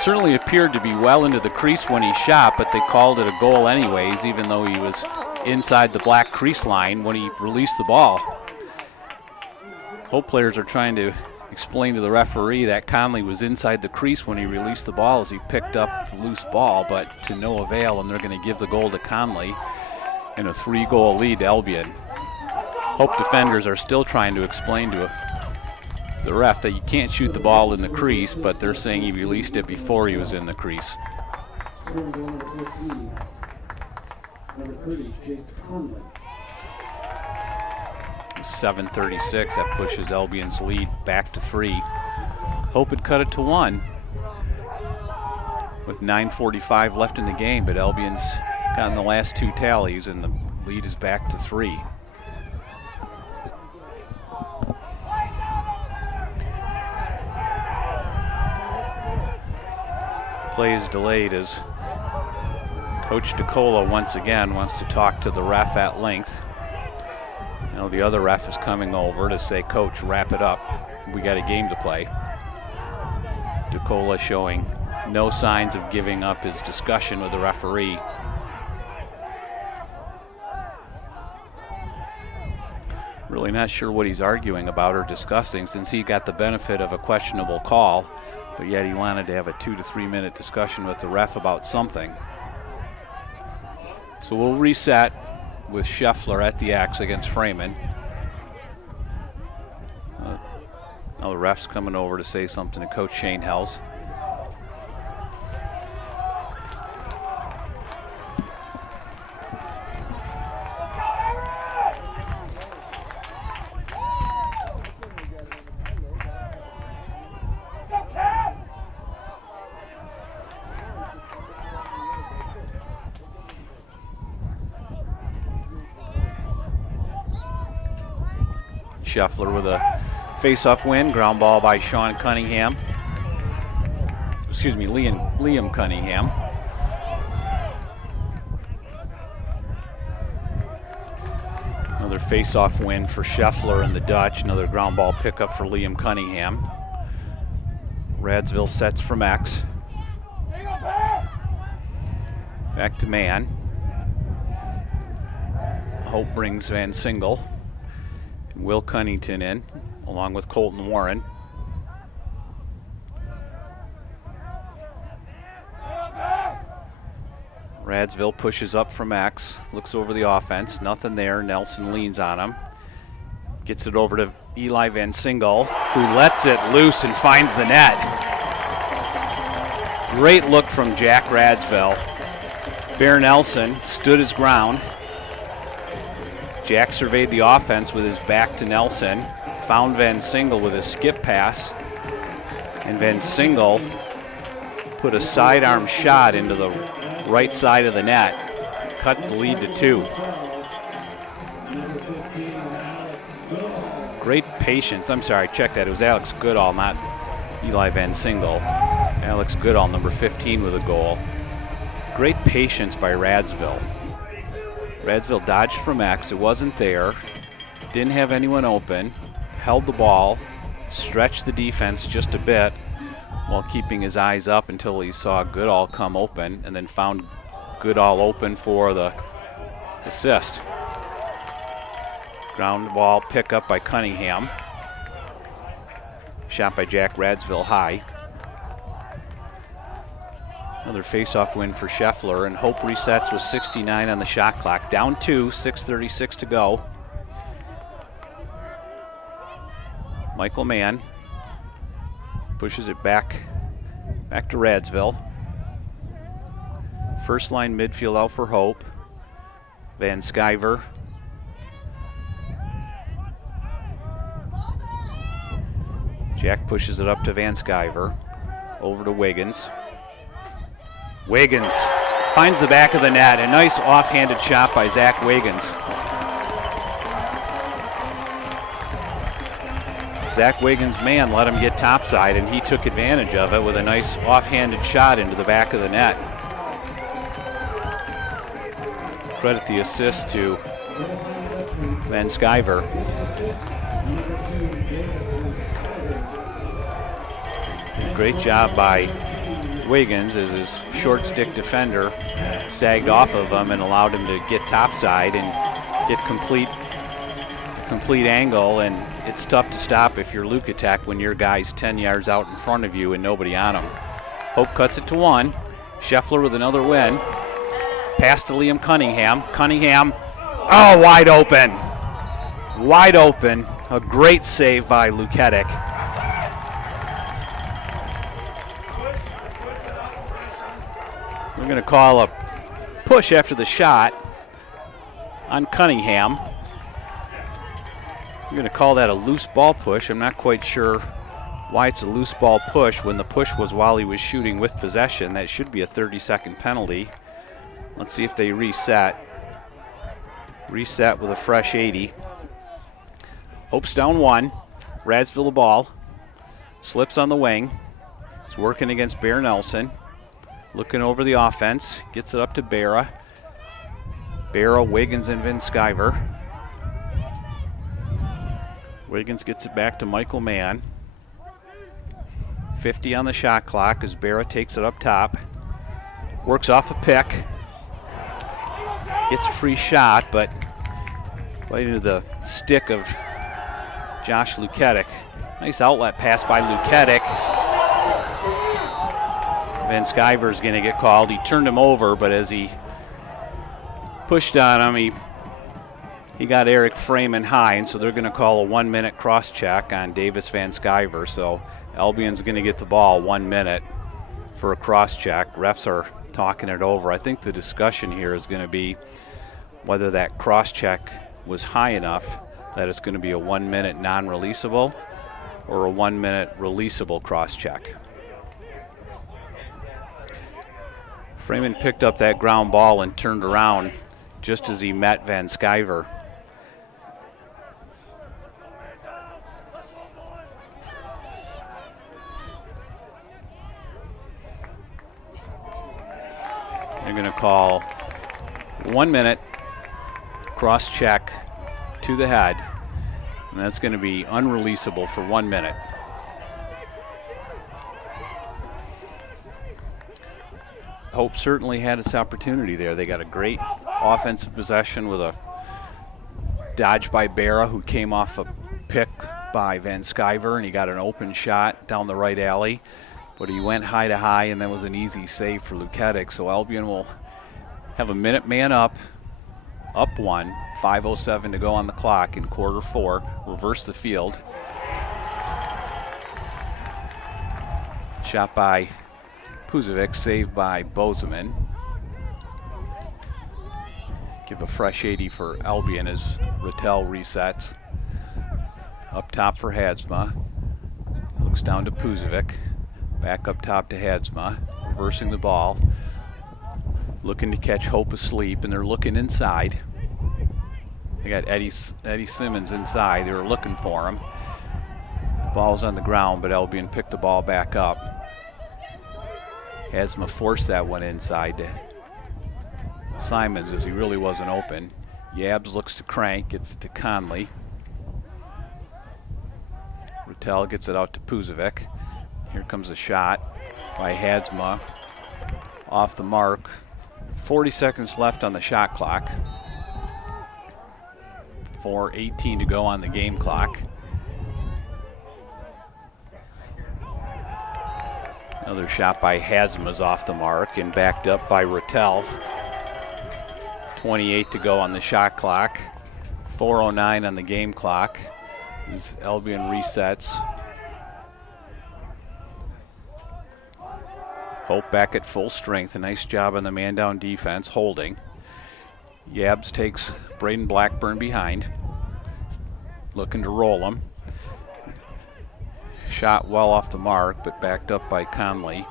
Certainly appeared to be well into the crease when he shot, but they called it a goal anyways, even though he was inside the black crease line when he released the ball. Hope players are trying to explain to the referee that Conley was inside the crease when he released the ball as he picked up the loose ball, but to no avail, and they're going to give the goal to Conley in a 3-goal lead to Albion. Hope defenders are still trying to explain to the ref that you can't shoot the ball in the crease, but they're saying he released it before he was in the crease. Number 30, James Conley. 7:36, that pushes Albion's lead back to 3. Hope had cut it to 1 with 9:45 left in the game, but Albion's gotten the last 2 tallies and the lead is back to 3. Play is delayed as Coach DeCola once again wants to talk to the ref at length. Now the other ref is coming over to say, Coach, wrap it up. We got a game to play. DeCola showing no signs of giving up his discussion with the referee. Really not sure what he's arguing about or discussing, since he got the benefit of a questionable call, but yet he wanted to have a 2 to 3 minute discussion with the ref about something. So we'll reset with Scheffler at the X against Freeman. Now the ref's coming over to say something to Coach Shane Hells. Scheffler with a face-off win, ground ball by Sean Cunningham. Excuse me, Liam Cunningham. Another face-off win for Scheffler and the Dutch. Another ground ball pickup for Liam Cunningham. Radsville sets from X. Back to man. Hope brings Van Single. Will Cunnington in, along with Colton Warren. Radsville pushes up from X, looks over the offense, nothing there. Nelson leans on him. Gets it over to Eli Van Single, who lets it loose and finds the net. Great look from Jack Radsville. Bear Nelson stood his ground. Jack surveyed the offense with his back to Nelson, found Van Single with a skip pass, and Van Single put a sidearm shot into the right side of the net, cut the lead to 2. Great patience. I'm sorry, check that. It was Alex Goodall, not Eli Van Single. Alex Goodall, number 15, with a goal. Great patience by Radsville. Radsville dodged from X, it wasn't there, didn't have anyone open, held the ball, stretched the defense just a bit while keeping his eyes up until he saw Goodall come open, and then found Goodall open for the assist. Ground ball pickup by Cunningham. Shot by Jack Radsville high. Another face-off win for Scheffler, and Hope resets with 69 on the shot clock. Down 2, 6:36 to go. Michael Mann pushes it back to Radsville. First line midfield out for Hope. Van Sciver. Jack pushes it up to Van Sciver. Over to Wiggins. Wiggins finds the back of the net. A nice offhanded shot by Zach Wiggins. Zach Wiggins' man let him get topside, and he took advantage of it with a nice offhanded shot into the back of the net. Credit the assist to Van Sciver. Great job by Wiggins as his short stick defender sagged off of him and allowed him to get topside and get complete angle, and it's tough to stop if you're Luke Attack when your guy's 10 yards out in front of you and nobody on him. Hope cuts it to 1. Scheffler with another win. Pass to Liam Cunningham. Cunningham, oh, wide open. Wide open. A great save by Luketic. We're going to call a push after the shot on Cunningham. I'm going to call that a loose ball push. I'm not quite sure why it's a loose ball push when the push was while he was shooting with possession. That should be a 30-second penalty. Let's see if they reset. Reset with a fresh 80. Hope's down 1. Radsville the ball. Slips on the wing. He's working against Bear Nelson. Looking over the offense. Gets it up to Barra. Barra, Wiggins, and Van Sciver. Wiggins gets it back to Michael Mann. 50 on the shot clock as Barra takes it up top. Works off a pick. Gets a free shot, but right into the stick of Josh Luketic. Nice outlet pass by Luketic. Van Sciver's going to get called. He turned him over, but as he pushed on him, he got Eric Freeman high, and so they're going to call a 1-minute cross check on Davis Van Sciver. So Albion's going to get the ball 1 minute for a cross check. Refs are talking it over. I think the discussion here is going to be whether that cross check was high enough that it's going to be a 1 minute non-releasable or a 1 minute releasable cross check. Freeman picked up that ground ball and turned around just as he met Van Sciver. They're going to call 1 minute cross check to the head, and that's going to be unreleasable for 1 minute. Hope certainly had its opportunity there. They got a great offensive possession with a dodge by Barra, who came off a pick by Van Sciver, and he got an open shot down the right alley. But he went high to high, and that was an easy save for Luketic. So Albion will have a minute man up 1, 5:07 to go on the clock in quarter 4. Reverse the field. Shot by Puzovic, saved by Bozeman. Give a fresh 80 for Albion as Rattel resets. Up top for Hadsma. Looks down to Puzovic. Back up top to Hadsma. Reversing the ball. Looking to catch Hope asleep, and they're looking inside. They got Eddie Simmons inside. They were looking for him. The ball's on the ground, but Albion picked the ball back up. Hadsma forced that one inside to Simons as he really wasn't open. Yabs looks to Crank, gets it to Conley. Rattel gets it out to Puzovic. Here comes a shot by Hadsma. Off the mark. 40 seconds left on the shot clock. 4:18 to go on the game clock. Another shot by Hadsma's off the mark and backed up by Rattel. 28 to go on the shot clock. 4:09 on the game clock as Albion resets. Hope back at full strength. A nice job on the man-down defense, holding. Yabs takes Braden Blackburn behind, looking to roll him. Shot well off the mark, but backed up by Conley.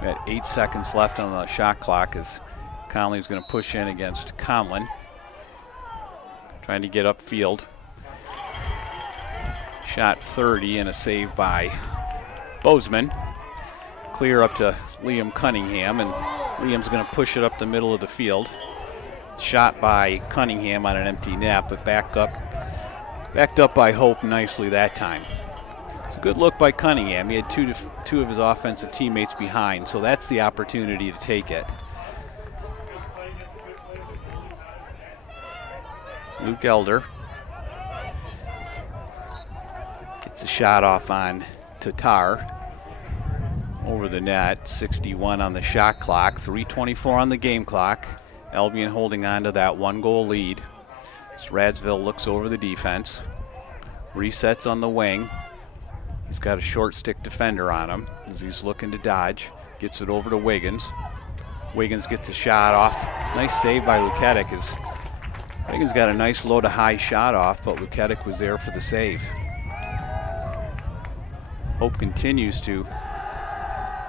We had 8 seconds left on the shot clock as Conley's going to push in against Conlon. Trying to get upfield. Shot 30 and a save by Bozeman. Clear up to Liam Cunningham, and Liam's going to push it up the middle of the field. Shot by Cunningham on an empty net, but backed up by Hope nicely that time. It's a good look by Cunningham. He had two of his offensive teammates behind, so that's the opportunity to take it. Luke Elder gets a shot off on Tatar over the net. 61 on the shot clock, 3:24 on the game clock. Albion holding on to that 1-goal lead. As Radsville looks over the defense. Resets on the wing. He's got a short stick defender on him as he's looking to dodge. Gets it over to Wiggins. Wiggins gets a shot off. Nice save by Luketic. Wiggins got a nice low to high shot off, but Luketic was there for the save. Hope continues to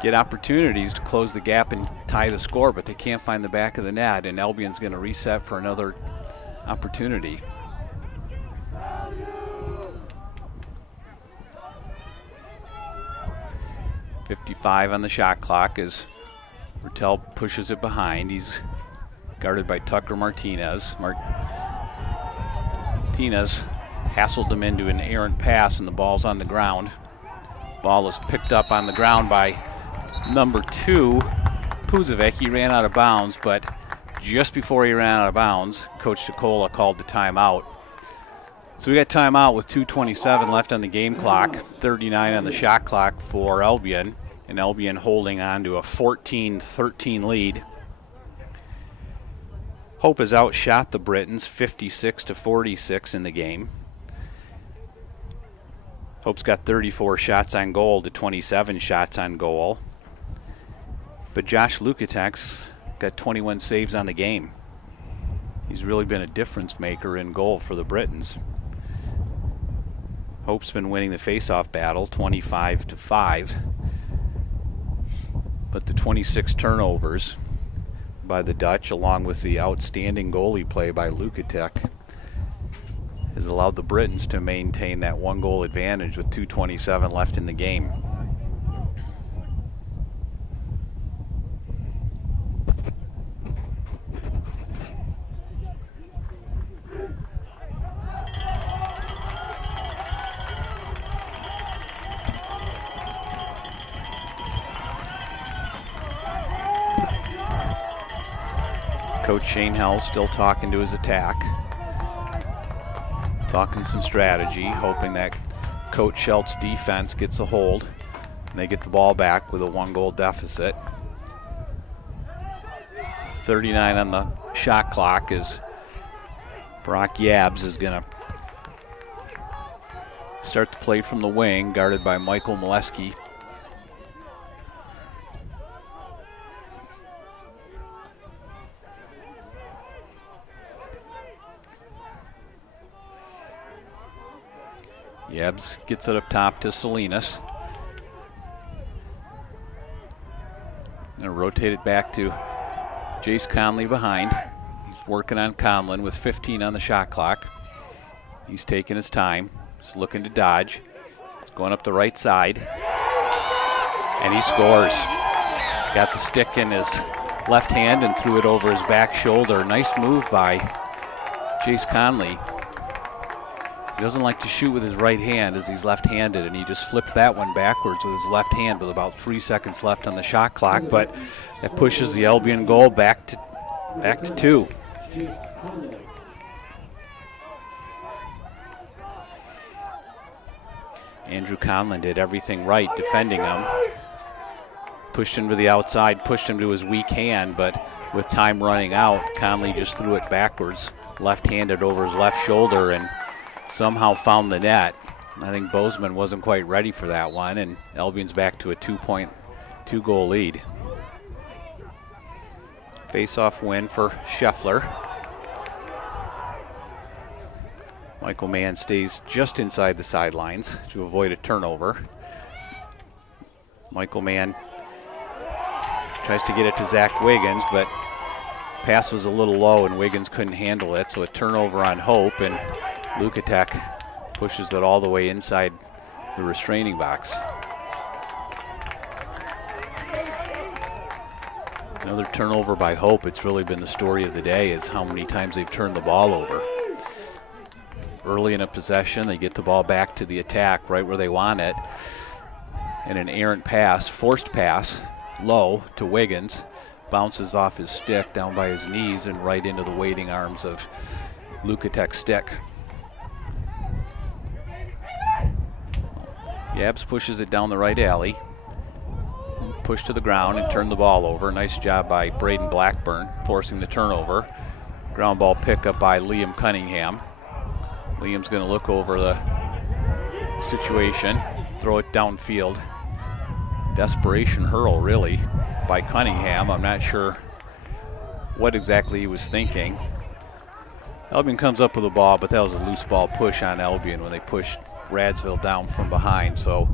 get opportunities to close the gap and tie the score, but they can't find the back of the net, and Albion's going to reset for another opportunity. .55 on the shot clock as Bertel pushes it behind. He's guarded by Tucker Martinez. Martinez hassled him into an errant pass, and the ball's on the ground. Ball is picked up on the ground by number 2, Puzovic. He ran out of bounds, but just before he ran out of bounds, Coach Chicola called the timeout. So we got timeout with 2:27 left on the game clock, 39 on the shot clock for Albion, and Albion holding on to a 14-13 lead. Hope has outshot the Britons 56-46 in the game. Hope's got 34 shots on goal to 27 shots on goal. But Josh Luketek's got 21 saves on the game. He's really been a difference maker in goal for the Britons. Hope's been winning the face-off battle 25-5. But the 26 turnovers by the Dutch, along with the outstanding goalie play by Luketek, has allowed the Britons to maintain that 1-goal advantage with 2:27 left in the game. Coach Shane Hell still talking to his attack. Talking some strategy, hoping that Coach Schultz's defense gets a hold and they get the ball back with a 1-goal deficit. 39 on the shot clock as Brock Yabs is going to start the play from the wing, guarded by Michael Molesky. Yabs gets it up top to Salinas. Gonna rotate it back to Jace Conley behind. He's working on Conlon with 15 on the shot clock. He's taking his time. He's looking to dodge. He's going up the right side. And he scores. Got the stick in his left hand and threw it over his back shoulder. Nice move by Jace Conley. He doesn't like to shoot with his right hand as he's left-handed, and he just flipped that one backwards with his left hand with about 3 seconds left on the shot clock, but that pushes the Albion goal back to 2. Andrew Conlon did everything right defending him. Pushed him to the outside, pushed him to his weak hand, but with time running out, Conley just threw it backwards, left-handed over his left shoulder, and somehow found the net. I think Bozeman wasn't quite ready for that one, and Albion's back to a 2-goal lead. Face-off win for Scheffler. Michael Mann stays just inside the sidelines to avoid a turnover. Michael Mann tries to get it to Zach Wiggins, but pass was a little low and Wiggins couldn't handle it, so a turnover on Hope, and Lukatek pushes it all the way inside the restraining box. Another turnover by Hope. It's really been the story of the day, is how many times they've turned the ball over. Early in a possession, they get the ball back to the attack right where they want it, and an errant pass, forced pass, low to Wiggins, bounces off his stick down by his knees and right into the waiting arms of Lukatek's stick. Yabs pushes it down the right alley, push to the ground and turn the ball over. Nice job by Braden Blackburn forcing the turnover. Ground ball pickup by Liam Cunningham. Liam's going to look over the situation, throw it downfield. Desperation hurl, really, by Cunningham. I'm not sure what exactly he was thinking. Albion comes up with the ball, but that was a loose ball push on Albion when they pushed Radsville down from behind. So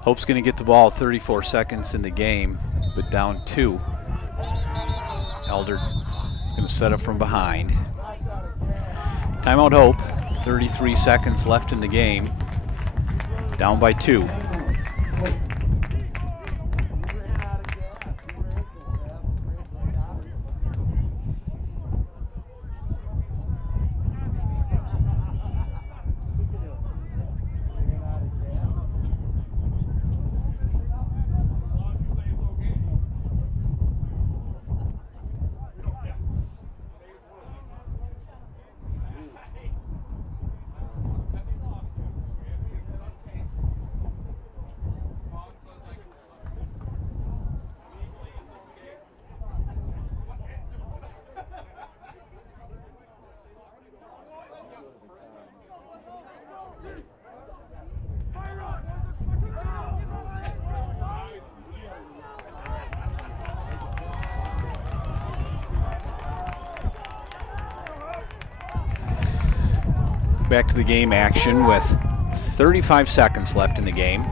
Hope's going to get the ball 34 seconds in the game, but down 2. Elder is going to set up from behind. Timeout Hope, 33 seconds left in the game, down by 2. Back to the game action with 35 seconds left in the game.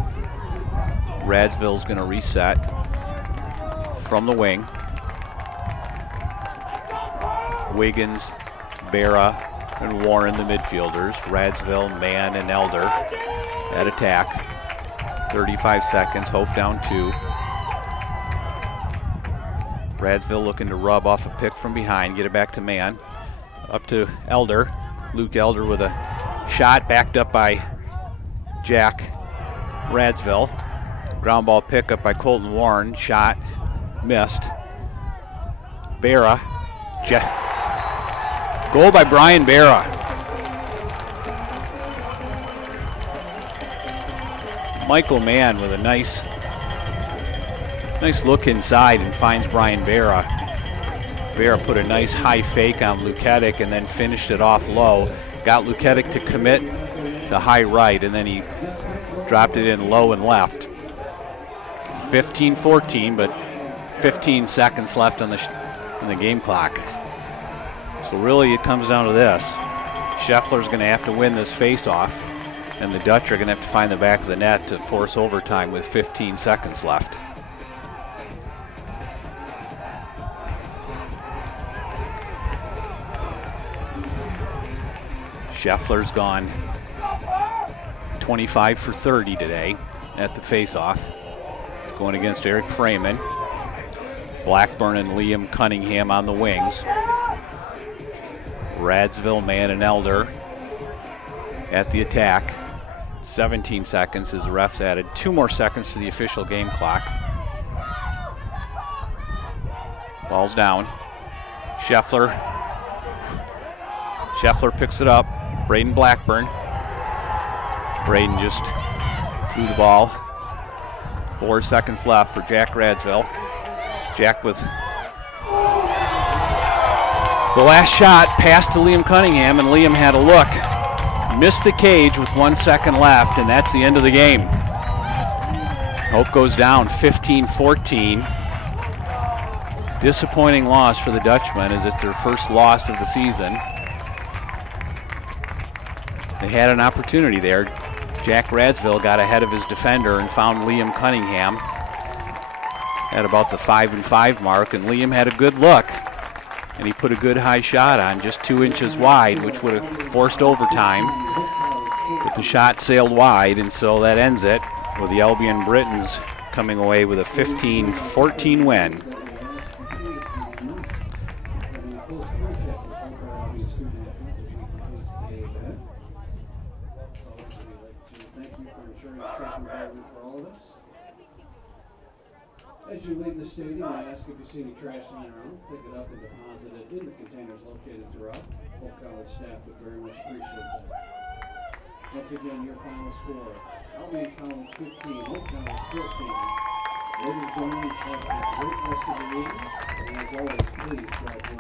Radsville's going to reset from the wing. Wiggins, Barra, and Warren, the midfielders. Radsville, Mann, and Elder at attack. 35 seconds, Hope down 2. Radsville looking to rub off a pick from behind, get it back to Mann. Up to Elder. Luke Elder with a shot backed up by Jack Radsville. Ground ball pickup by Colton Warren. Shot missed. Barra. Goal by Brian Barra. Michael Mann with a nice look inside and finds Brian Barra. Barra put a nice high fake on Luketic and then finished it off low. Got Luketic to commit to high right, and then he dropped it in low and left. 15-14, but 15 seconds left on the game clock. So really it comes down to this. Scheffler's going to have to win this face-off, and the Dutch are going to have to find the back of the net to force overtime with 15 seconds left. Scheffler's gone 25 for 30 today at the faceoff. It's going against Eric Freeman. Blackburn and Liam Cunningham on the wings. Radsville, Mann, and Elder at the attack. 17 seconds as the refs added 2 more seconds to the official game clock. Ball's down. Scheffler picks it up. Braden Blackburn. Braden just threw the ball. 4 seconds left for Jack Radsville. Jack with the last shot, passed to Liam Cunningham, and Liam had a look. Missed the cage with 1 second left, and that's the end of the game. Hope goes down 15-14. Disappointing loss for the Dutchmen as it's their first loss of the season. They had an opportunity there. Jack Radsville got ahead of his defender and found Liam Cunningham at about the 5-5 mark, and Liam had a good look. And he put a good high shot on, just 2 inches wide, which would have forced overtime. But the shot sailed wide, and so that ends it with the Albion Britons coming away with a 15-14 win. As you leave the stadium, I ask if you see any trash lying around, pick it up and deposit it in the containers located throughout. Hope College staff would very much appreciate that. Once again, your final score: Albion College 15, Hope College 14. Ladies and gentlemen, have a great rest of the evening, and as always, please drive home.